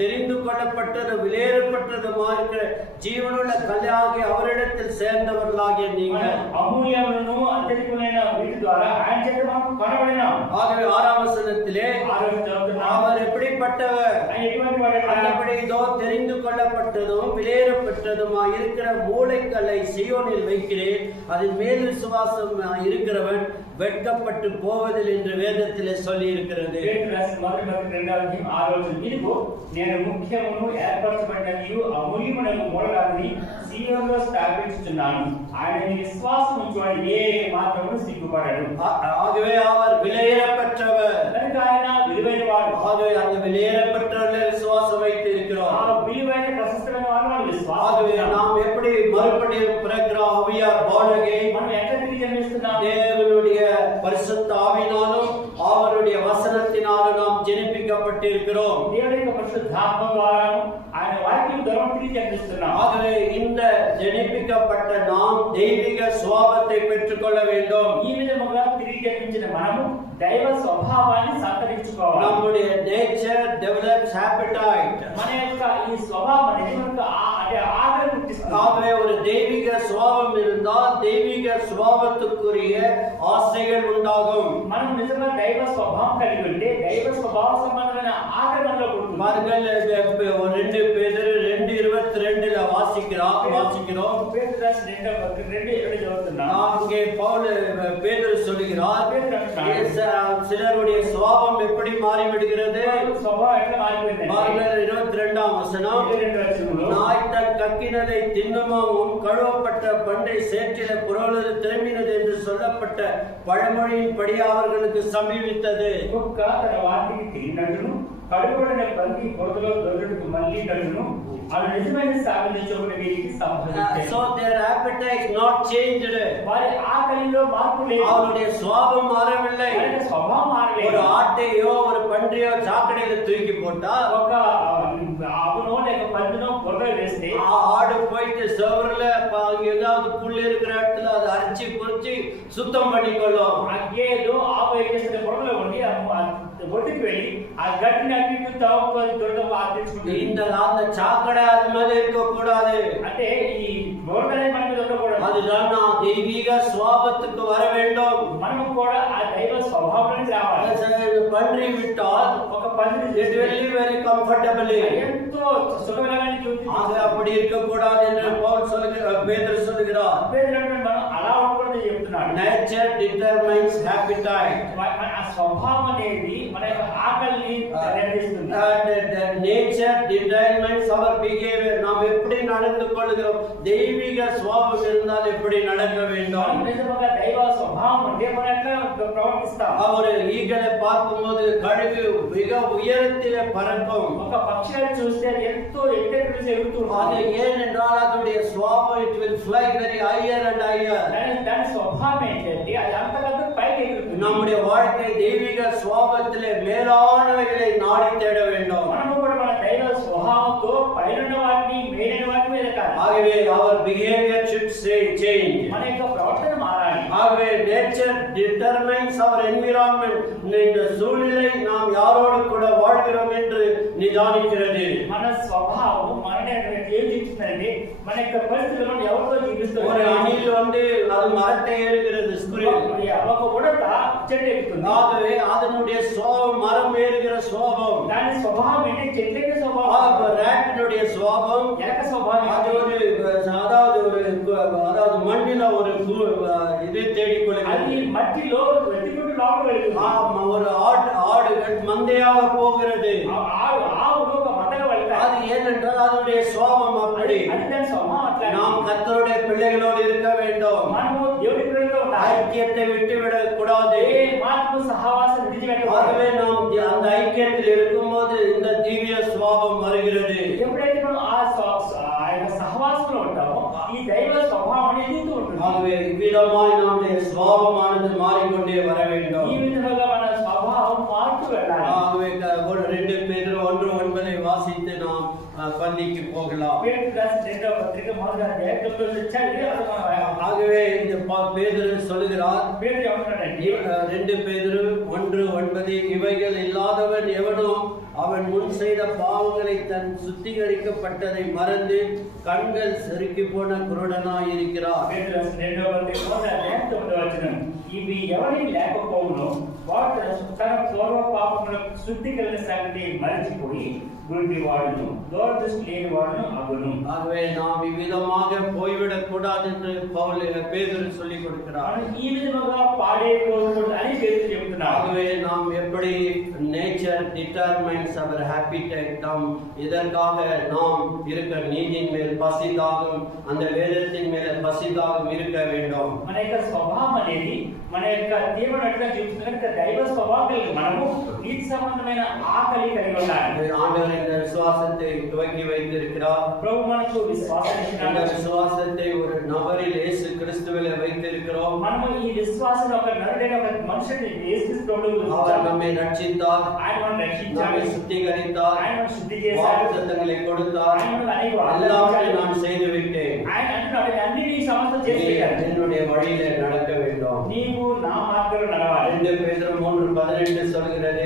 தெரிந்து கொள்ளப்பட்டது விலையேறப்பட்டதுமா இருக்கிற ஜீவனுள்ள கல்யாகி அவரிடத்தில் சேர்ந்தவர்களாகிய நீங்கள் అమూల్యములను అత్యధికమైన వీటి ద్వారా ఆయన చేత మనం కొనబడినాం. ஆகவே 6ஆம் வசனத்திலே அவர் எப்படிப்பட்டவர், ఆయన ఎటువంటి వాడు? அந்தபடி இதோ தெரிந்து கொள்ளப்பட்டதும் விலையேறப்பட்டதுமாய் இருக்கிற மூளைக்கல்லை சீயோனில் வைக்கிறேன், அதன் மேல் விசுவாசம் இருக்கிறவன் வெட்கப்பட்டு போவதில் என்று வேதத்திலே சொல்லி இருக்கிறது. ఇదిగో నేను ముఖ్యమును ఏర్పరచబడినదియు అమూల్యమునకు మూలరాతిని సీయోనులో స్థాపించుచున్నాను. ఆయన విశ్వాసం ఉంచువాడు ఏ మాత్రము సిగ్గుపడడు. ஆகவே அவர் விலையேறப்பட்டவர், కనుక ఆయన విలువైనవాడు. ஆகவே அந்த விலையேறப்பட்டவர்களே விசுவாசம் வைத்து இருக்கிறோம். ఆ విలువైన ప్రశస్తమైన వాడు విశ్వాసం. ஆகவே நாம் எப்படி மறுபடியும் பிறக்கிறோம்? we are born again. మనం ఎక్కడ తిరిగి జన్మిస్తున్నాం? தேவனுடைய பரிசுத்த ஆவியினாலும் அவருடைய வசனத்தினாலும் நாம் ஜெனிப்பிக்கப்பட்டிருக்கிறோம். దేవుని యొక్క పరిశుద్ధాత్మ ద్వారాను ఆయన వాక్యం ద్వారా తిరిగి జన్మిస్తున్నాం. ஆகவே இந்த ஜெனிப்பிக்கப்பட்ட நாம் தெய்வீக சுபாவத்தை பெற்றுக்கொள்ள வேண்டும். ఈ విధముగా తిరిగి జన్మించిన మనము దైవ స్వభావాన్ని సంతరించుకోవాలి. நம்முடைய நேச்சர் டெவலப்ஸ் appetite. మన యొక్క ఈ స్వభావం అనేది మనకు అంటే ఆకలి పుట్టిస్తుంది. ஆகவே ஒரு தெய்வீக சுபாவம் இருந்தால் தெய்வீக சுபாவத்துக்குரிய ஆசைகள் உண்டாகும். మనం నిజంగా దైవ స్వభావం కలిగి ఉంటే దైవ స్వభావ సంబంధమైన ఆకలి మనలో పుడుతుంది. பாருங்கள் 2 பேதுரு 2:22ல வாசிக்கிறோம். పేతురు రాసిన 2:22 చదువుతున్నాం. அங்கே பவுல் பேதுரு சொல்கிறார், சிலருடைய சுபாவம் எப்படி மாறிவிடுகிறது? స్వభావం ఎట్లా మారిపోయింది? பாருங்கள் 22ஆம் வசனம், நாய் தன் கக்கினதை தின்னுமாவும் கழுவப்பட்ட பண்டை சேற்றில புரளுது திரும்பினது என்று சொல்லப்பட்ட பழமொழியின் படி அவர்களுக்கு சமீபித்தது. కుక్క తన వాటికి తిరిగినట్టును కడుగుబడిన పంది పొదలో దొరుకుటకు మళ్ళీనట్టును అది నిజమైన సాగుని చోట వీరికి సంభవించింది. So their appetite not changed. వారి ఆకలిలో మార్పు లేదు. அவருடைய சுபாவம் மாறவில்லை. వారి స్వభావం మారలేదు. ஒரு ஆட்டையோ ஒரு பன்றியோ சாக்கடையில தூக்கி போட்டா ఒక ఆవునో లేక పందినో పొదలో వేస్తే ஆடு போயிட்டு செவர்ல ஏதாவது புல் இருக்கிற இடத்துல அதை அரைச்சி பொறிச்சு சுத்தம் பண்ணிக்கொள்ளும். ఏదో ఆవు వేసిన పొదలో ఉండి ఒడ్డుకి వెళ్ళి ఆ గట్టిని అన్నిటి తావుకొని దొరకవు ఆదేశించుకుంటుంది. இந்த அந்த சாக்கடை அது மேல இருக்க கூடாது. అంటే ఈ బోర్డనే మన మీద ఉండకూడదు. அதுதான் நான் தெய்வீக சுபாவத்துக்கு வர வேண்டும். మనం కూడా ఆ దైవ స్వభావానికి రావాలి. பன்றி விட்டால் ఒక పంది it will be very comfortably. ఎంతో సుఖకరమైన జీవితం. ஆக அப்படி இருக்க கூடாது என்று பவுல் பேதுரு சொல்கிறார். పేదలంటే మనం అలా ఉండకూడదు చెప్తున్నాడు. Nature determines appetite. ఆ స్వభావం అనేది మన యొక్క ఆకలిని నిర్ణయిస్తుంది. And nature determines our behavior. நாம் எப்படி நடந்து கொள்கிறோம்? தெய்வீக சுபாவம் இருந்தால் எப்படி நடக்க வேண்டும்? నిజంగా దైవ స్వభావం అంటే మనం ఎట్లా ప్రవర్తిస్తాం? அவர் ஈகளை பார்க்கும்போது கழுகு மிக உயரத்திலே பறக்கும். ఒక పక్షిని చూస్తే ఎంతో ఎత్తు ఎగురుతుంది. அது ஏனென்றால் அதனுடைய சுபாவம் it will fly very higher and higher. దాని స్వభావం ఏంటంటే అది అంతకంత పైకి ఎగురుతుంది. நம்முடைய வாழ்க்கை தெய்வீக சுபாவத்திலே மேலானவைகளை நாடி தேட வேண்டும். మనము కూడా మన దైవ స్వభావంతో పైన వాటిని మేలైన వాటి మీద కాదు. ஆகவே our behavior should change. మన యొక్క ప్రవర్తన మారాలి. ஆகவே nature determines our environment. இந்த சூழ்நிலை நாம் யாரோடு கூட வாழ்கிறோம் என்று நிதானிக்கிறது. మన స్వభావం మననే ఏం చెప్తుందంటే మన యొక్క పరిస్థితుల్లో ఎవరితో జీవిస్తాం. ஒரு அணில் வந்து அது மரத்தை ஏறுகிறது, ఒక ఉడత చెట్టు ఎక్కుతుంది. ஆகவே அதனுடைய சுபாவம் மரம் ஏறுகிற சுபாவம். దాని స్వభావం ఏంటి? చెట్టు ఎక్కే స్వభావం. ராட்டினுடைய சுபாவம் ఎలక స్వభావం. அது அதாவது மண்ணில ஒரு இதை தேடிக்கொள்கிறது. అది మట్టిలో వెతుకుంటూ లోపలికి వెళ్తుంది. ஒரு ஆடுகள் மந்தையாக போகிறது. ఆవులు ఒక మందగా వెళ్తాయి. அது ஏனென்றால் அதனுடைய சுபாவம் அப்படி. అది దాని స్వభావం అట్లా. நாம் கர்த்தருடைய பிள்ளைகளோடு இருக்க வேண்டும். మనము దేవుడి పిల్లలతో ఉండాలి. ஐக்கியத்தை விட்டுவிடக் கூடாது. మాకు సహవాసం విడిచిపెట్టకూడదు. ஆகவே நாம் அந்த ஐக்கியத்தில் இருக்கும்போது இந்த திவ்ய சுபாவம் வருகிறது. ఎప్పుడైతే మనం ఆ సహవాసంలో ఉంటామో ఈ దైవ స్వభావం అనేది ఎదుగుతూ ఉంటుంది. ஆகவே இவ்விதமாய் நம்முடைய சுபாவமானது மாறிக்கொண்டே வர வேண்டும். ఈ విధంగా మన స్వభావం మారుతూ వెళ్ళాలి. ஆகவே 2 பேதுரு 1:9 வாசித்து நாம் பள்ளிக்கு போகலாம். పేతురు రాసిన 2వ పత్రిక మొదటి అధ్యాయంలో చదివి అది మనం ஆகவே இந்த பேதுரு சொல்கிறார், పేతురు ఏమంటున్నాడంటే 2 பேதுரு 1:9, இவைகள் இல்லாதவன் எவனோ அவன் முன் செய்த பாவங்களை தன் சுத்திகரிக்கப்பட்டதை மறந்து கண்கள் செருக்கி போன குருடனாய் இருக்கிறார். పేతురు రాసిన 2వ పత్రిక మొదటి అధ్యాయం 9వ వచనం, ఇవి ఎవరికి లేకపోవునో వాడు తన పూర్వ పాపములకు శుద్ధి కలిగిన సంగతి మరచిపోయి గుడ్డి వాడును దూరదృష్టి లేని వాడును అగును. ஆகவே நாம் இவ்விதமாக போய்விடக் கூடாது என்று பேதுரு சொல்லிக் கொடுக்கிறார். ఈ విధముగా పాడైపోకూడదు అని పేతురు చెబుతున్నారు. ஆகவே நாம் எப்படி நேச்சர் டிட்டர்மைன்ஸ் அவர் ஹாபிட்டேட், நாம் இதற்காக நாம் இருக்க நீதியின் மேல் பசிதாகம், அந்த வேதத்தின் மேல் பசிதாகம் இருக்க வேண்டும். మన యొక్క స్వభావం అనేది మన యొక్క దేవుడు అట్లా చూస్తున్నట్టు దైవ స్వభావం కలిగి మనము నీతి సంబంధమైన ఆకలి కలిగి ఉండాలి. ஆண்டவர் இந்த விசுவாசத்தை துவக்கி வைத்திருக்கிறார். ప్రభు మనకు విశ్వాసం இந்த ఇచ్చినాడు. விசுவாசத்தை ஒரு நபரில் இயேசு கிறிஸ்துவிலே வைத்திருக்கிறோம். మనము ఈ విశ్వాసం ఒక నరుడైన ఒక మనుషుని యేసు ప్రభువులో அவர் நம்மை ரட்சித்தார், ఆయన మనల్ని రక్షించాడు, நம்மை சுத்திகரித்தார், ఆయన మనల్ని శుద్ధి చేశాడు, வாக்குத்தத்தங்களை கொடுத்தார். ఆయన మనల్ని అనేక எல்லாவற்றையும் நான் செய்து விட்டேன், ఆయన అంటున్నాడు అన్ని నీ సమస్తం చేసేయాలి, என்னுடைய வழியிலே நடக்க வேண்டும். నీవు నా మార్గంలో నడవాలి. 2 பேதுரு 3:18 சொல்கிறது,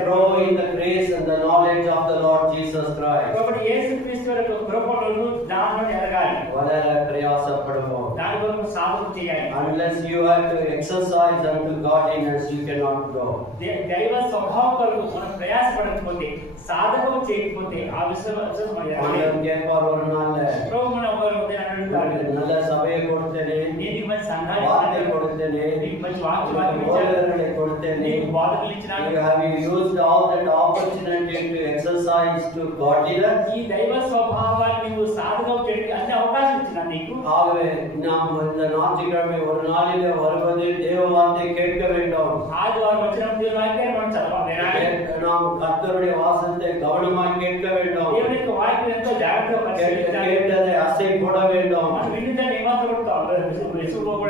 grow in the grace and the knowledge of the Lord Jesus Christ. కాబట్టి యేసుక్రీస్తు యొక్క కృపను జ్ఞానంలో ఎదగాలి, வளர பிரயாசப்படுவோம். దాని కొరకు సాధన చేయాలి. Unless you have to exercise unto godliness, you cannot grow. దైవ స్వభావం కొరకు మనం ప్రయాసపడకపోతే, సాధకం చేయకపోతే ఆ విశ్వాసం మనం ஆண்டவர் கேட்பார் ஒரு நாள்ல, ప్రభు మన ఒక ఉదయం అడుగుతాడు, நல்ல சபையை கொடுத்தேனே, నీకు మంచి సంఘాన్ని வார்த்தை கொடுத்தேனே, నీకు మంచి వాక్యాన్ని ఇచ్చాను, போதகர்களை கொடுத்தேனே, నీకు బోధకులు ఇచ్చినాను. have you used all that opportunity to exercise to godliness? ఈ దైవ స్వభావాన్ని నీవు సాధకం చేయడానికి అన్ని అవకాశం ఇచ్చినా నీకు. ஆகவே நாம் இந்த ஞாயிற்றுக்கிழமை ஒரு நாளிலே வருவது தேவ வார்த்தை கேட்க வேண்டும். ఆదివారం వచ్చినప్పుడు దేవుని వాక్యాన్ని మనం చదవాలి. நாம் கர்த்தருடைய வாசத்தை கவனமாக கேட்க வேண்டும். దేవుని యొక్క వాక్యం ఎంతో జాగ్రత్తగా పరిశీలించాలి. கேட்டதை அசை போட வேண்டும். మనం విన్నదాన్ని ఏమాత్రం కూడా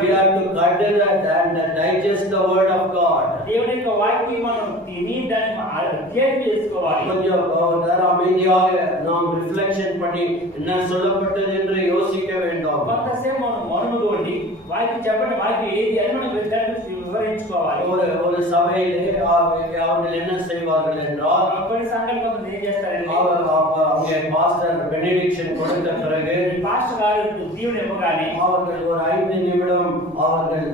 We have to consider and digest the word of God. దేవుని యొక్క వాక్యం మనం తిని దాన్ని అధ్యయనం చేసుకోవాలి. கொஞ்சம் நேரம் அமைதியாக நாம் ரிஃப்ளெக்ஷன் பண்ணி என்ன சொல்லப்பட்டது என்று யோசிக்க வேண்டும். కొంతసేపు మనం మౌనంగా ఉండి వాక్యం చెప్పండి, వాక్యం ఏది అని మనం వివరించుకోవాలి. ஒரு సభையிலே அவர்கள் என்ன செய்வார்கள் என்றால், కొన్ని సంఘాలు కొంత ఏం చేస్తారంటే, அங்கே பாஸ்டர் பெனிடிக்ஷன் கொடுத்த பிறகு పాస్టర్ గారు దీవెన ఇవ్వగానే அவர்கள் ஒரு 5 நிமிடம் அவர்கள்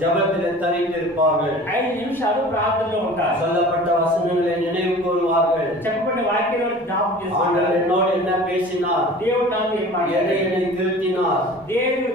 ஜெபத்தில் தரித்திருப்பார்கள். 5 నిమిషాలు ప్రార్థనలో ఉంటారు. சொல்லப்பட்ட வசனங்களை நினைவு கூறுவார்கள். చెప్పబడిన వాక్యాలను జ్ఞాపకం ஆண்டவர் చేసుకుంటారు. என்னோடு என்ன பேசினார், దేవుడు నాతో ఏం எதை మాట్లాడాడు, என்னை திருத்தினார், దేవుడు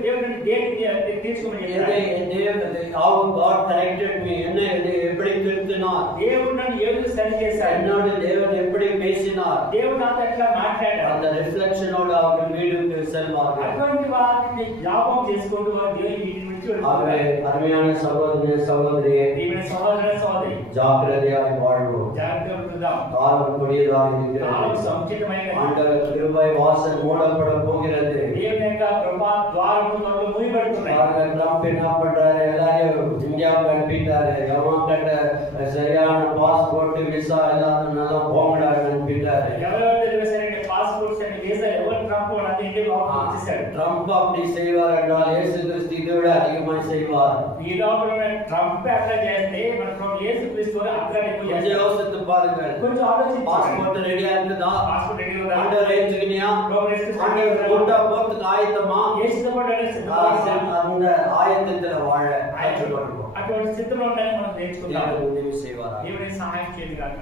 దేనికి తీర్చుకోమని చెప్పాడు, how God corrected me, என்னை எப்படி திருத்தினார், దేవుడు నన్ను ఏదో సరి చేశాడు, என்னோடு தேவன் எப்படி பேசினார், దేవుడు నాతో ఎట్లా మాట్లాడాడు. அந்த ரிஃப்ளெக்ஷனோடு அவர்கள் வீடுக்கு செல்வார்கள். అటువంటి వాటిని జ్ఞాపకం చేసుకుంటూ వారు దేవుని వీటి నుంచి ஆகவே వెళ్ళిపోతారు. அருமையான சகோதரனே சகோதரியே, దేవుని సహోదర సహోదరి ஜாக்கிரதையாய் வாழ்வோம். జాగ్రత్తగా ఉంటుదాం. காலம் கொடியதாக కాలం இருக்கிறது. సముచితమైనది. ஆண்டவர் கிருபை வாசல் மூடப்பட போகிறது. దేవుని యొక్క కృపా ద్వారములు మూయబడుతున్నాయి. பாருங்க, ட்ரம்ப் என்ன பண்றாரு, எல்லாரையும் இந்தியாவுக்கு அனுப்பிட்டாரு. எவன் கட்ட சரியான பாஸ்போர்ட் விசா எல்லாரும் நல்லா போங்கடான்னு அனுப்பிட்டாரு. ఎవరెవరు సరైన పాస్పోర్ట్స్ అండ్ వీసా ఎవరు ట్రంప్ వాళ్ళని ఇండియాకి ఆఫర్ చేశాడు. ட்ரம்ப் அப்படி செய்வார் என்றால் இயேசு கிறிஸ்து இதை விட அதிகமாக செய்வார். ఈ లోపల ట్రంప్ అట్లా చేస్తే మన ప్రభు యేసుక్రీస్తు వారు అట్లా ఎక్కువ கொஞ்சம் చేస్తారు. யோசித்து பாருங்கள். కొంచెం ఆలోచించండి. பாஸ்போர்ட் ரெடியா இருக்குதா? పాస్పోర్ట్ రెడీ ఉందా? ஆண்டவர் ஏற்றுக்கினியா? ప్రభు యేసుక్రీస్తు ஆண்டவர் கூட்டா போறதுக்கு ஆயத்தமா? యేసుతో పాటు அந்த ஆயத்தத்துல வாழ ஆயத்தப்படுவோம். అటువంటి స్థితిలో ఉండాలని మనం నేర్చుకుందాం. தேவன் உதவி செய்வாரா? దేవుని సహాయం చేయండి కాక.